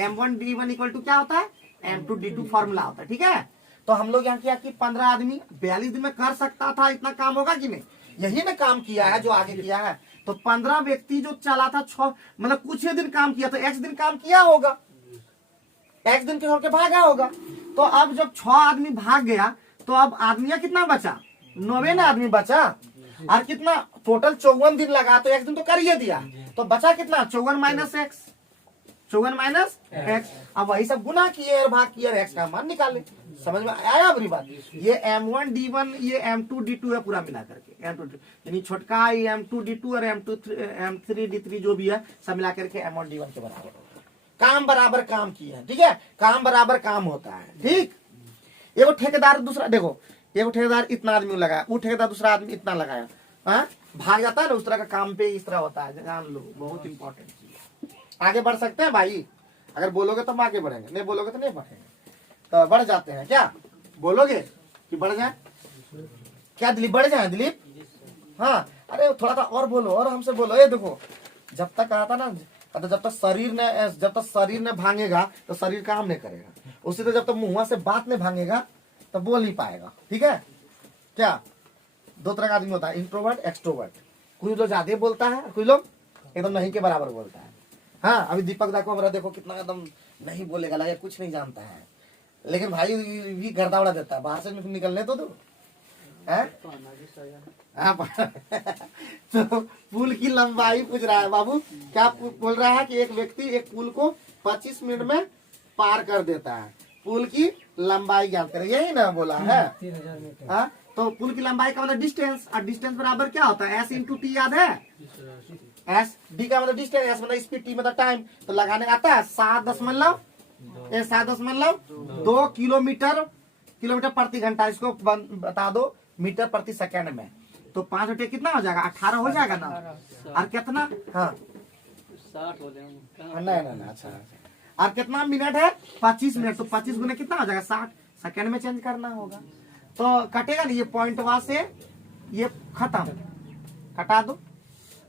M1 D1 इक्वल टू क्या होता है M2 D2 फॉर्मूला होता है, ठीक है। तो हम लोग यहाँ किया कि 15 आदमी 42 दिन में कर सकता था, इतना काम होगा कि नहीं, यही ने काम किया है जो आगे किया है। तो 15 व्यक्ति जो चला था 6 मतलब कुछ ही दिन काम किया, तो x दिन काम किया होगा, x दिन के छोड़ के भागा होगा। तो अब जब 6 आदमी भाग गया तो अब आदमी कितना बचा, 9 ना आदमी बचा, और कितना टोटल 54 दिन लगा, तो x दिन तो कर ही दिया, तो बचा कितना 54 माइनस x, 54 माइनस x। अब वही सब गुना किए और भाग किए और x का मान निकाले। समझ में आया अपनी बात, ये M1 D1 ये M2 D2 है पूरा मिला करके, M2 यानी छोटका ये M2 D2 और M3 D3 जो भी है सब मिला करके M1 D1 के बराबर होता है। काम बराबर काम किए हैं, ठीक है, काम बराबर काम होता है, ठीक। एगो ठेकेदार दूसरा, देखो एगो ठेकेदार इतना आदमी लगाया, वो ठेकेदार दूसरा आदमी इतना लगाया, भाग जाता है ना, उस तरह का काम पे इस तरह होता है, जान लो, बहुत इंपॉर्टेंट चीज। आगे बढ़ सकते हैं भाई, अगर बोलोगे तो हम आगे बढ़ेंगे, नहीं बोलोगे तो नहीं बढ़ेंगे। तो बढ़ जाते हैं, क्या बोलोगे कि बढ़ जाए, क्या दिलीप बढ़ जाए दिलीप, हाँ अरे थोड़ा सा और बोलो, और हमसे बोलो। ये देखो जब तक आता ना, तो जब तक शरीर ने भांगेगा तो शरीर काम नहीं करेगा, उसी तरह जब तक मुंह से बात नहीं भांगेगा तो बोल नहीं पाएगा, ठीक है। क्या 2 तरह का आदमी होता है, इंट्रोवर्ट एक्सट्रोवर्ट, कुछ लोग ज्यादा बोलता है, कुछ लोग एकदम नहीं के बराबर बोलता है। हाँ अभी दीपक दा को हमारा देखो कितना एकदम नहीं बोलेगा, लगे कुछ नहीं जानता है, लेकिन भाई भी गर्दा उड़ा देता है, बाहर से निकलने तो तो पुल की लंबाई पूछ रहा है बाबू, क्या बोल रहा है कि एक व्यक्ति एक पुल को 25 मिनट में पार कर देता है, पुल की लंबाई ज्ञात करें, यही ना बोला है। 3000 मीटर। हाँ तो पुल की लंबाई का मतलब डिस्टेंस, और डिस्टेंस बराबर क्या होता है S इंटू टी, याद है S, D का मतलब डिस्टेंस, S मतलब स्पीड, T मतलब टाइम, तो लगाने आता है 7.2 किलोमीटर प्रति घंटा, इसको बता दो मीटर प्रति सेकंड में, तो 5 बटे कितना हो जाएगा 18 हो जाएगा ना, और कितना, हाँ 60 हो जाएंगे, नहीं अच्छा, और कितना मिनट है 25 मिनट, तो 25 गुना कितना हो जाएगा 60 सेकंड में चेंज करना होगा, तो कटेगा नहीं, ये पॉइंट वहां से ये खत्म, कटा दो,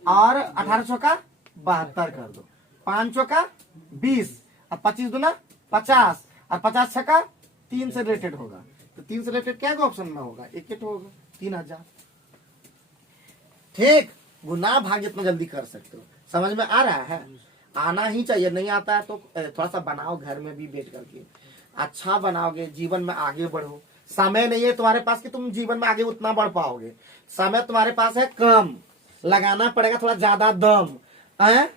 और 18 चौका 72 कर दो, 5 चौका 20, और 25 गुना 50, और 50 छक्का 3 से रिलेटेड होगा, तो 3 से रिलेटेड क्या ऑप्शन में होगा, एक होगा 3000, ठीक। गुना भाग जितना जल्दी कर सकते हो, समझ में आ रहा है, आना ही चाहिए, नहीं आता है तो थोड़ा सा बनाओ घर में भी बैठ करके, अच्छा बनाओगे जीवन में आगे बढ़ो। समय नहीं है तुम्हारे पास कि तुम जीवन में आगे उतना बढ़ पाओगे, समय तुम्हारे पास है कम, लगाना पड़ेगा थोड़ा ज्यादा दम, है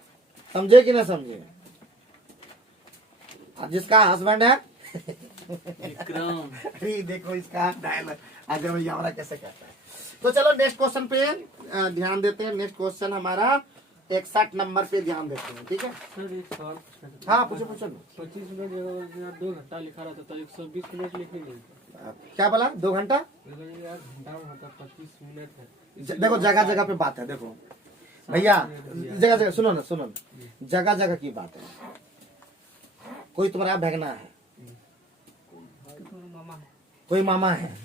समझे कि ना समझे। जिसका हस्बैंड है विक्रम, अरे देखो इसका डायलॉग अजय भैया हमारा कैसे कहता है। तो चलो नेक्स्ट क्वेश्चन पे ध्यान देते हैं। नेक्स्ट क्वेश्चन हमारा 61 नंबर पे ध्यान देते हैं, ठीक है। सर एक सवाल पूछना था। हाँ पूछो पूछो। 25 मिनट जगह 2 घंटा लिखा रहता तो 120 मिनट लिखेंगे। क्या बोला 2 घंटा? यार घंटा में होता 25 मिनट है। देखो जगह जगह पे बात है, देखो भैया जगह जगह सुनो ना, जगह जगह की बात है। कोई तुम्हारा भगना है, मामा है। कोई मामा है,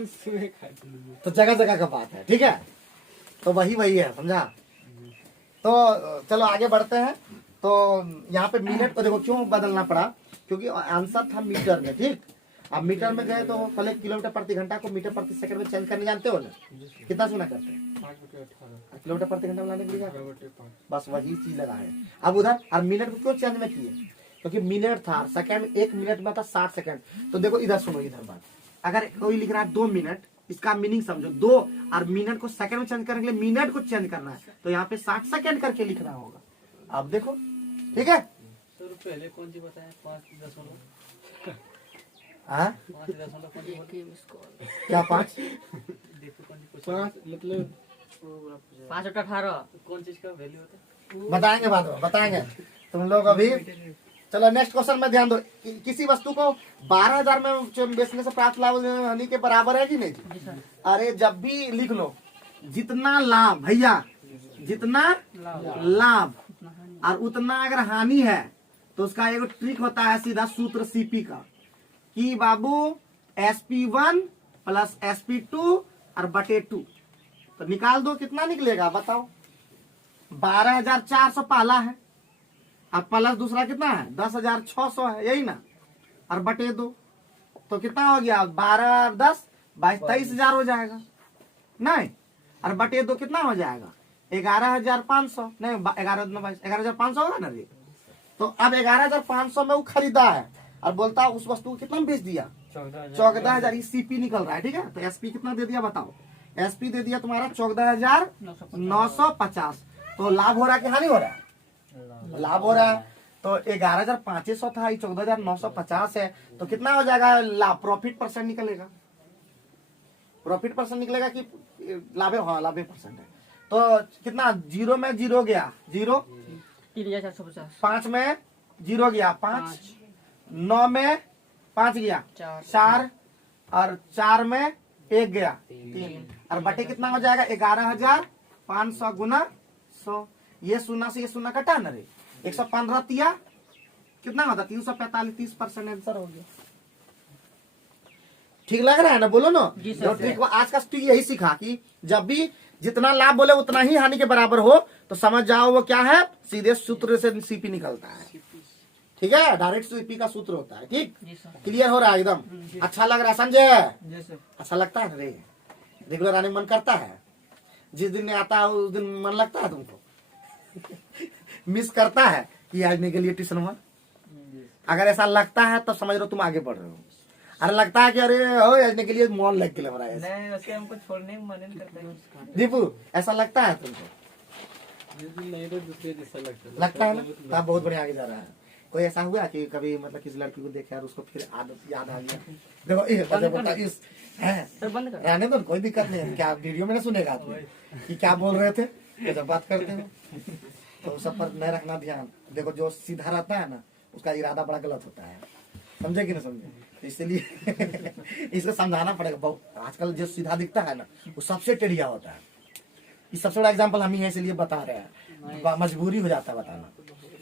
इसमें खा लीजिए। तो जगह जगह का बात है, ठीक है। तो वही है, समझा। तो चलो आगे बढ़ते हैं। तो यहाँ पे मिनट को देखो क्यों बदलना पड़ा, क्योंकि आंसर था मीटर में, ठीक। अब मीटर में गए तो पहले किलोमीटर प्रति घंटा को मीटर प्रति सेकंड में चेंज करने जानते हो ना, कितना सुना करते हैं? 5/18 किलोमीटर प्रति घंटा में लाने के लिए 5/5 बस वही चीज लगा है। अब उधर और मिनट को क्यों चेंज में किए, क्योंकि मिनट था, सेकंड 1 मिनट में था 60 सेकंड। तो देखो इधर सुनो, इधर बात, अगर कोई लिख रहा है 2 मिनट, इसका मीनिंग समझो, 2 और मिनट को सेकंड में चेंज करने के लिए मिनट को चेंज करना है, तो यहाँ पे 60 सेकंड करके लिखना होगा। अब देखो, ठीक है। सर पहले कौन सी बताया 5.5 हाँ 5.5 कौन सी बोली? क्या 5? देखो कौन सी 5 मतलब 5/18 कौन चीज का वैल्यू होता है? बताएंगे बाद में, बताएंगे तुम लोग अभी। चलो नेक्स्ट क्वेश्चन में ध्यान दो। किसी वस्तु को 12,000 में बेचने से प्राप्त लाभ हानि के बराबर है कि नहीं? अरे जब भी लिख लो जितना लाभ भैया, जितना लाभ और उतना अगर हानि है, तो उसका एक ट्रिक होता है, सीधा सूत्र सीपी का, कि बाबू SP1 प्लस SP2 और बटे 2। तो निकाल दो, कितना निकलेगा बताओ। 12,400 पहला है, अब प्लस दूसरा कितना है 10,600 है, यही ना, और बटे 2 तो कितना हो गया 12 और 10 22 23,000 हो जाएगा नहीं, और बटे 2 कितना हो जाएगा 11,500 नहीं 11,500 होगा ना रे। तो अब 11,500 में वो खरीदा है और बोलता है उस वस्तु को कितना में बेच दिया 14,000, ये सीपी निकल रहा है, ठीक है। तो एसपी कितना दे दिया बताओ, एसपी दे दिया तुम्हारा 14,950। तो लाभ हो रहा है कि हानि हो रहा है? लाभ हो रहा है। तो 11,500 था, 14,950 है, तो कितना हो जाएगा लाभ, प्रॉफिट परसेंट निकलेगा, प्रॉफिट परसेंट निकलेगा कि लाभे, हाँ लाभे परसेंट है। तो कितना, 0 में 0 गया 0, 3,450, 5 में 0 गया 5, 9 में 5 गया 4, और 4 में 1 गया 3, और बटे कितना हो जाएगा 11,500 गुना 100। ये 0 से ये 0 कटा ना रे, 115 तिया कितना होता 345, 30% आंसर हो गया। ठीक लग रहा है ना, बोलो ना। जी सर। जो ट्रिक आज का स्टूडेंट यही सीखा कि जब भी जितना लाभ बोले उतना ही हानि के बराबर हो, तो समझ जाओ वो क्या है, सीधे सूत्र से सीपी निकलता है, ठीक है। डायरेक्ट सीपी का सूत्र होता है, ठीक। जी सर। क्लियर हो रहा है एकदम, अच्छा लग रहा है संजय? जी सर। अच्छा लगता है रे, रेगुलर आने मन करता है, जिस दिन नहीं आता है उस दिन मन लगता है तुमको मिस करता है कि आज नहीं के लिए ट्यूशन में? अगर ऐसा लगता है तो समझ लो तुम आगे बढ़ रहे हो। अरे लगता है कि अरे हो आज के लिए मन लग के लग रहा है, नहीं वैसे हमको छोड़ने में मन नहीं करता है। दीपू ऐसा लगता है तुमको? नहीं तो दूसरे जैसा लगता है ना, तो आप बहुत बढ़िया आगे जा रहा है। कोई ऐसा हुआ कि कभी मतलब किसी लड़की को देखे और उसको फिर आदत याद आ गया? देखो इस है सर बंद कर। रहने दो, कोई दिक्कत नहीं है। क्या वीडियो में ना सुनेगा आपने कि क्या बोल रहे थे, जब बात करते हो तो उस सब पर नहीं रखना ध्यान। देखो जो सीधा रहता है ना उसका इरादा बड़ा गलत होता है, समझे कि नहीं समझे? इसलिए इसको समझाना पड़ेगा बहुत। आजकल जो सीधा दिखता है ना वो सबसे टेढ़िया होता है। इस सबसे बड़ा एग्जाम्पल हम ही हैं, इसलिए बता रहे हैं, मजबूरी हो जाता है बताना।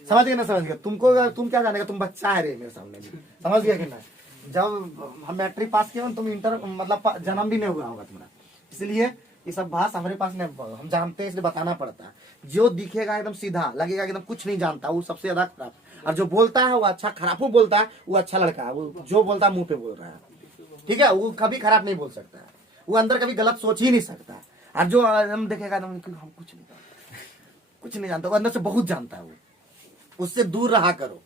समझ गए ना, समझ गए? तुमको तुम क्या जानेगा, तुम बच्चा है रे मेरे सामने भी, समझ गया कि ना। जब हम मैट्रिक पास किए तुम इंटर मतलब जन्म भी नहीं हुआ होगा तुम्हारा, इसलिए ये सब भाषा हमारे पास नहीं, हम जानते हैं इसलिए बताना पड़ता है। जो दिखेगा एकदम सीधा लगेगा एकदम कुछ नहीं जानता, वो सबसे ज्यादा खराब। और जो बोलता है वो अच्छा, खराब वो बोलता है वो अच्छा लड़का है, वो जो बोलता है मुंह पे बोल रहा है, ठीक है। वो कभी खराब नहीं बोल सकता है, वो अंदर कभी गलत सोच ही नहीं सकता। और जो हम देखेगा हम कुछ नहीं जानता, कुछ नहीं जानता, वो अंदर से बहुत जानता है, वो उससे दूर रहा करो,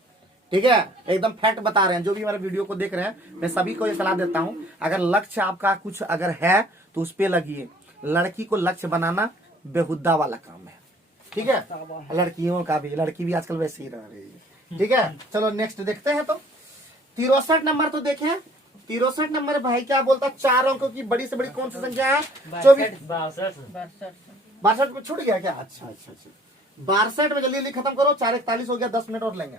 ठीक है। एकदम फैक्ट बता रहे हैं, जो भी हमारे वीडियो को देख रहे हैं मैं सभी को ये सलाह देता हूं, अगर लक्ष्य आपका कुछ अगर है तो उस पे लगिए। लड़की को लक्ष्य बनाना बेहुदा वाला काम है, ठीक है। लड़कियों का भी, लड़की भी आजकल वैसे ही रह रही है, ठीक है। चलो नेक्स्ट देखते हैं। तो 63 नंबर तो देखें, 63 नंबर भाई क्या बोलता है, 4 अंकों की बड़ी से बड़ी कौन सी संख्या है? 24, 62 में छूट गया क्या? अच्छा अच्छा अच्छा, 62 में जल्दी जल्दी खत्म करो, 4:41 हो गया, 10 मिनट और लेंगे।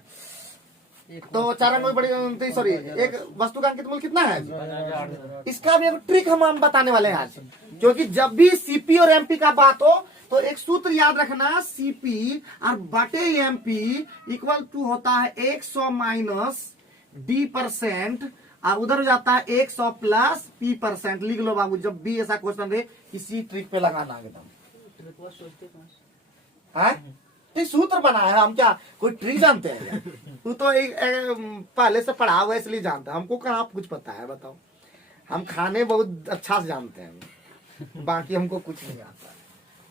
तो 4 अंक में बड़ी, सॉरी, एक वस्तु का अंकित मूल्य कितना है? इसका भी एक ट्रिक हम बताने वाले हैं आज, क्योंकि जब भी सीपी और एमपी का बात हो तो एक सूत्र याद रखना, सीपी और बटे एमपी इक्वल टू होता है 100 माइनस d% और उधर हो जाता है 100 प्लस p%। लिख लो बाबू, जब भी ऐसा क्वेश्चन रहे इसी ट्रिक पे लगाना एकदम। है तो सूत्र बनाया है, हम क्या कोई ट्रिक जानते हैं क्या? तू तो पहले से पढ़ा हुआ इसलिए जानता है, हमको कहाँ कुछ पता है बताओ। हम खाने बहुत अच्छा से जानते हैं, बाकी हमको कुछ नहीं आता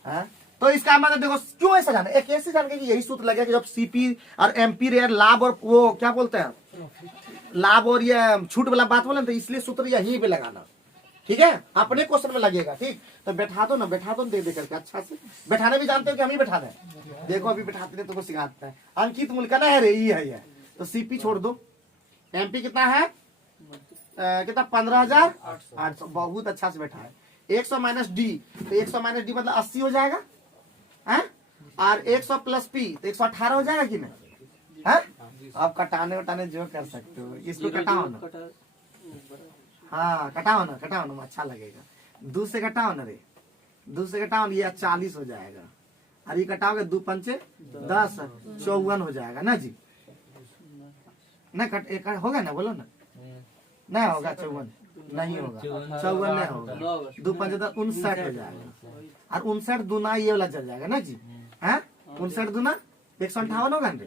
है। तो इसका मतलब देखो क्यों ऐसा जाने, एक ऐसे जान के कि यही सूत्र लगे कि जब सीपी और एमपी रे लाभ और वो क्या बोलते हैं, लाभ और ये छूट वाला बात बोले, तो इसलिए सूत्र यहीं पे लगाना, ठीक है? अपने क्वेश्चन में लगेगा, ठीक? तो बैठा दो ना, बैठा दो दे करके अच्छा से। बैठाने भी जानते हो कि हम ही बैठा दें? देखो अभी बैठाते हैं तो सिखाते हैं। अंकित मूल्य का ना है रे, ये है ये। तो सीपी छोड़ दो, एमपी कितना है, कितना 15,800, बहुत अच्छा से बैठा है। 100 माइनस डी, तो 100 माइनस डी मतलब 80 हो जाएगा है, और 100 प्लस पी तो 118 हो जाएगा कि नहीं है? आप कटाने वटाने जो कर सकते हो, इसको कटाओ ना, हाँ कटाओ ना, अच्छा लगेगा। 2 से घटाओ ना रे, 2 से घटाओ ना, ये 40 हो जाएगा, और ये घटाओगे 2 पंचे 10, 54 हो जाएगा ना जी। नहीं कट एक होगा ना, बोलो ना, नहीं होगा 54, नहीं होगा 54 नहीं होगा, 2 पंचे 10, 59 हो जाएगा, और 59 दूना ये वाला चल जाएगा ना जी, है 59 दूना 158 होगा ना,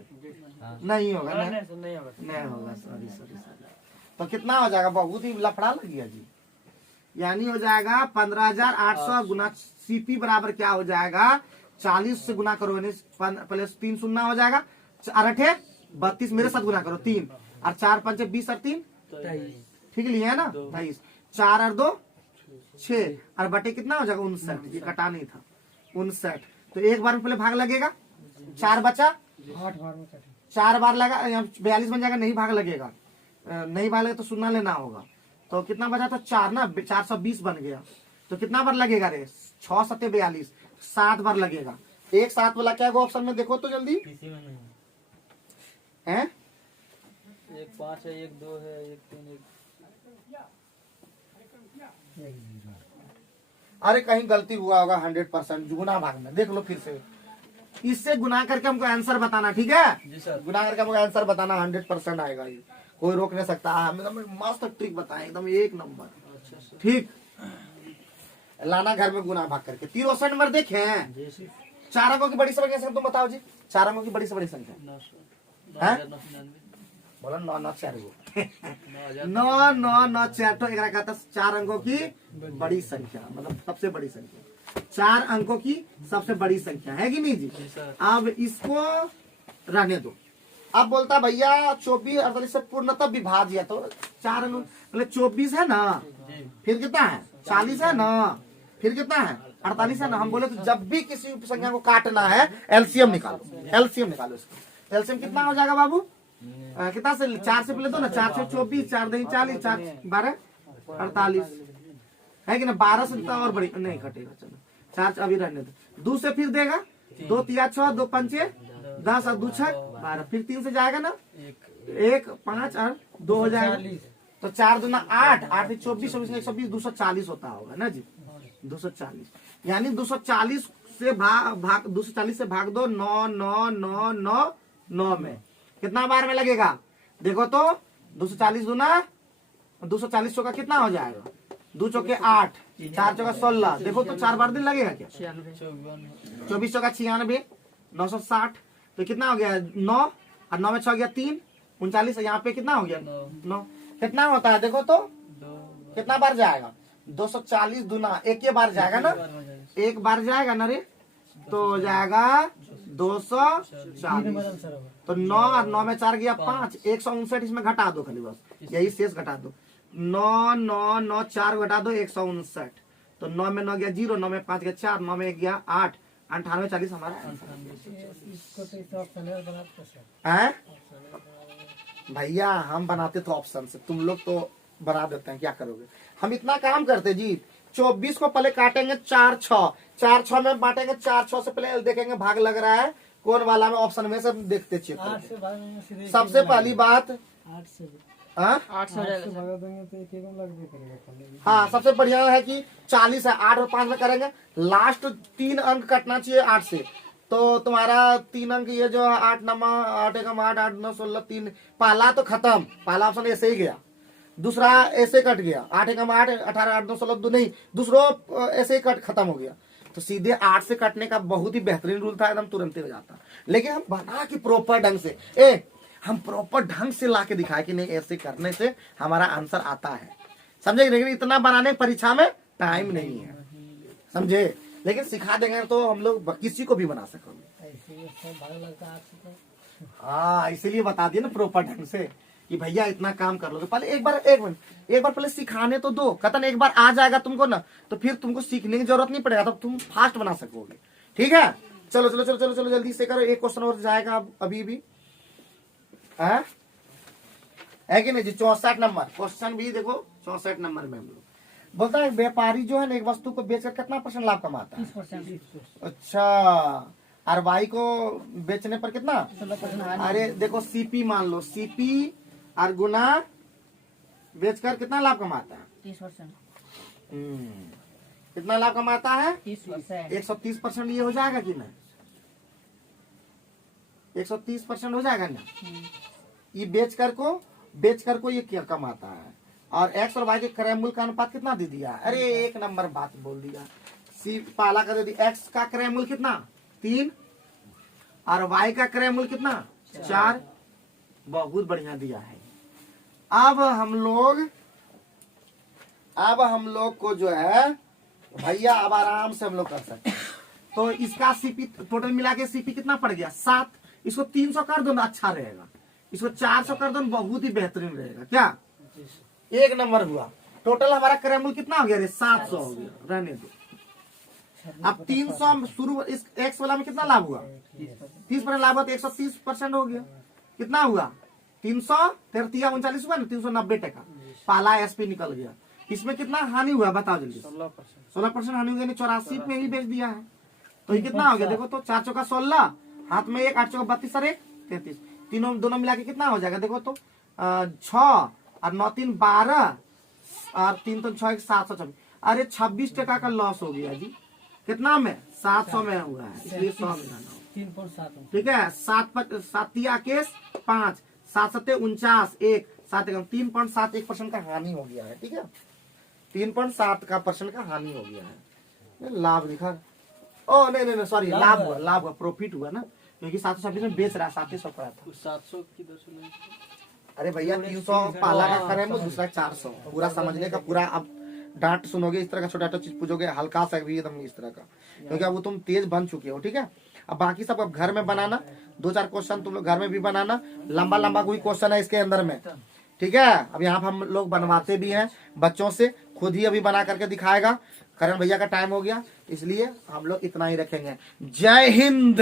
नहीं होगा, नहीं होगा, सॉरी। तो कितना हो जाएगा, बहुत ही लफड़ा लग गया जी। यानी हो जाएगा 15,800 गुना सीपी बराबर क्या हो जाएगा, 40 से गुना करो, प्लस 3 शून्य हो जाएगा, 8 32, मेरे साथ गुना करो 3, और 4 पंचे 20 और 3 ठीक लिए है ना, 23, 4 और 2 6, और बटे कितना हो जाएगा 59, ये कटा नहीं था 59। तो एक बार में पहले भाग लगेगा, 4 बचा, 4 बार लगा 42 बन जाएगा, नहीं भाग लगेगा, नहीं भाग लगेगा तो शून्य लेना होगा। तो कितना बचा था 4 ना, 420 बन गया। तो कितना बार लगेगा रे, 6 7 42, 7 बार लगेगा। एक 7 वाला क्या ऑप्शन में देखो तो जल्दी है, 1 5 है, 1 2 है, 1 3 1। अरे कहीं गलती हुआ होगा 100% गुना भाग में, देख लो फिर से, इससे गुना करके हमको आंसर बताना, ठीक है जी सर। गुना करके हमको आंसर बताना, 100% आएगा, ये कोई रोक नहीं सकता। हम एकदम मस्त ट्रिक बताएं, एकदम 1 नंबर, ठीक? लाना घर में गुना भाग करके। 3 नंबर देखे, 4 अंकों की बड़ी से बड़ी संख्या तुम बताओ जी, 4 अंकों की बड़ी से बड़ी संख्या, 999 बोलो 9 9 4 9 9 9 4, तो एक कहता 4 अंकों की बड़ी संख्या, मतलब सबसे बड़ी संख्या, 4 अंकों की सबसे बड़ी संख्या है कि नहीं जी? अब इसको रहने दो। अब बोलता भैया 24 48 से पूर्णतः विभाज्य, तो 4 अंक मतलब 24 है ना, फिर कितना है 40 है ना, फिर कितना है 48 है ना। हम बोले तो जब भी किसी संख्या को काटना है एलसीएम निकालो, एलसीएम निकालो इसको। एलसीएम कितना हो जाएगा बाबू, कितना से 4 से पहले दो ना, 4 से 24, 4 दही 40, 4 12 48 है कि ना, 12 से और बड़ी नहीं घटेगा, चलो 4 अभी रहने दो। 2 से फिर देगा, 2 3 6, 2 पंचे 10 और 2 6 12, फिर 3 से जाएगा ना 1 5 और 2 हो जाएगा, तो 4 दूना 8, 8 से 24 24 120, 240 होता होगा ना जी, 240। यानी 240 से भाग 240 से भाग दो 9 9 9 9 9 में, कितना बार में लगेगा देखो तो, 240 दूना 240 चौका कितना हो जाएगा, 2 चौके 8, 4 चौका 16, देखो तो 4 बार दिन लगेगा क्या, 24 चौका 96, 960, तो कितना हो गया 9, और 9 में 6 गया 3, 39, यहाँ पे कितना हो गया 9, कितना होता है देखो तो, कितना बार जाएगा 240 दूना, एक बार जाएगा ना, एक बार जाएगा ना रे, तो हो जाएगा 240, तो 9 और 9 में 4 गया 5, 159 इसमें घटा दो खाली बस, यही शेष घटा दो, 9 9 9 4 घटा दो 159, तो 9 में 9 गया 0, 9 में 5 गया 4, 9 में 1 गया 8, 98 40 हमारा है। भैया हम बनाते तो ऑप्शन से, तुम लोग तो बना देते हैं, क्या करोगे? हम इतना काम करते जी, 24 को पहले काटेंगे 4 6 में बांटेंगे, 4 6 से पहले देखेंगे भाग लग रहा है कौन वाला में ऑप्शन में से देखते चेक आठ करके। से भाग देंगे सीधे सबसे पहली बात, 8 से हाँ 8 से हो जाएगा सर। भगा देंगे तो एक एक लगभग करेगा खाली। हाँ सबसे बढ़िया है कि 40 है, 8 और 5 में करेंगे, लास्ट 3 अंक कटना चाहिए 8 से, तो तुम्हारा 3 अंक ये जो 8 नंबर 8 एकम 8 8 9 16 3, पहला तो खत्म, पहला ऑप्शन ऐसे ही गया, दूसरा ऐसे कट गया, 8 एकम 8 18 8 9 16 2 नहीं, दूसरा ऐसे ही कट खत्म हो गया। तो सीधे 8 से कटने का बहुत ही बेहतरीन रूल था, एकदम तुरंत हो जाता। लेकिन हम बना कि प्रॉपर ढंग से हम प्रॉपर ढंग से ला के दिखाए कि नहीं ऐसे करने से हमारा आंसर आता है, समझे। लेकिन इतना बनाने परीक्षा में टाइम नहीं है, समझे। लेकिन सिखा देंगे तो हम लोग किसी को भी बना सकोगे। ऐसे ही सब भाग लगता है 8 से तो। हाँ इसीलिए बता दिए ना प्रॉपर ढंग से कि भैया इतना काम कर लोगे। पहले एक बार पहले सिखाने तो दो, कतन एक बार आ जाएगा तुमको ना, तो फिर तुमको सीखने की जरूरत नहीं पड़ेगा, तब तुम फास्ट बना सकोगे। ठीक है, चलो चलो चलो चलो चलो जल्दी से करो, एक क्वेश्चन और जाएगा अभी भी, है कि नहीं जी। 64 नंबर क्वेश्चन भी देखो, 64 नंबर में हम लोग बोलता है व्यापारी जो है ना एक वस्तु को बेचकर कितना % लाभ कमाता है? 30%। अच्छा, और वाई को बेचने पर कितना? 16%। अरे देखो सीपी मान लो, सीपी और गुना बेचकर कितना लाभ कमाता है? 30%। कितना लाभ कमाता है? 30%। 130% ये हो जाएगा कि नहीं? 130% हो जाएगा ना। ये बेचकर को ये क्या कमाता है, और एक्स और वाई के क्रय मूल्य का अनुपात कितना दे दिया? अरे एक नंबर बात बोल दिया। सी पाला का दे दिया, एक्स का क्रय मूल्य कितना? 3, और वाई का क्रय मूल्य कितना? 4। बहुत बढ़िया दिया है। अब हम लोग को जो है भैया अब आराम से हम लोग कर सकते हैं। तो इसका सीपी टोटल मिला के सीपी कितना पड़ गया? 7। इसको 300 कर दो ना, अच्छा रहेगा। इसको 400 कर दो ना, बहुत ही बेहतरीन रहेगा। क्या एक नंबर हुआ? टोटल हमारा क्रय मूल्य कितना हो गया? 700 हो गया, रहने दो। अब 300 शुरू, इस एक्स वाला में कितना लाभ हुआ? 30% लाभ हुआ, तो 130% हो गया। कितना हुआ? 300 33 39 हुआ ना, 390 टका पाला एसपी निकल गया। इसमें कितना हानि हुआ बताओ जल्दी? 16% हानि हो गया। 84 में ही बेच दिया है, तो ये कितना हो गया? देखो तो 4 चौका 16, हाथ में 1, 8 चौका 32 और 1 33, तीनों दोनों मिला के कितना हो जाएगा? देखो तो 6 और 9 3 12 और 3 तो 6 724। अरे 26 टका का लॉस हो गया जी। कितना में? 700 में हुआ है, इसलिए 100 में डालना होगा। 3.7। ठीक है, 7 केस 5 7 7 49 1 7 3.71% का हानि हो गया है। ठीक है, 3.7% का हानि हो गया है। लाभ लिखा, ओ नहीं सॉरी, लाभ हुआ, प्रॉफिट हुआ ना, क्योंकि 726 में बेच रहा है, 700 पड़ा था। 700 की 200 नहीं। अरे भैया 300 पाला का करे, दूसरा 400, पूरा समझने का पूरा। अब डांट सुनोगे इस तरह का, छोटा छोटा चीज पूछोगे, हल्का सा भी एकदम इस तरह का, क्योंकि अब वो तुम तेज बन चुके हो। ठीक है, अब बाकी सब अब घर में बनाना, 2-4 क्वेश्चन तुम लोग घर में भी बनाना, लंबा कोई क्वेश्चन है इसके अंदर में। ठीक है, अब यहाँ पर हम लोग बनवाते भी हैं बच्चों से, खुद ही अभी बना करके दिखाएगा। करण भैया का टाइम हो गया, इसलिए हम लोग इतना ही रखेंगे। जय हिंद।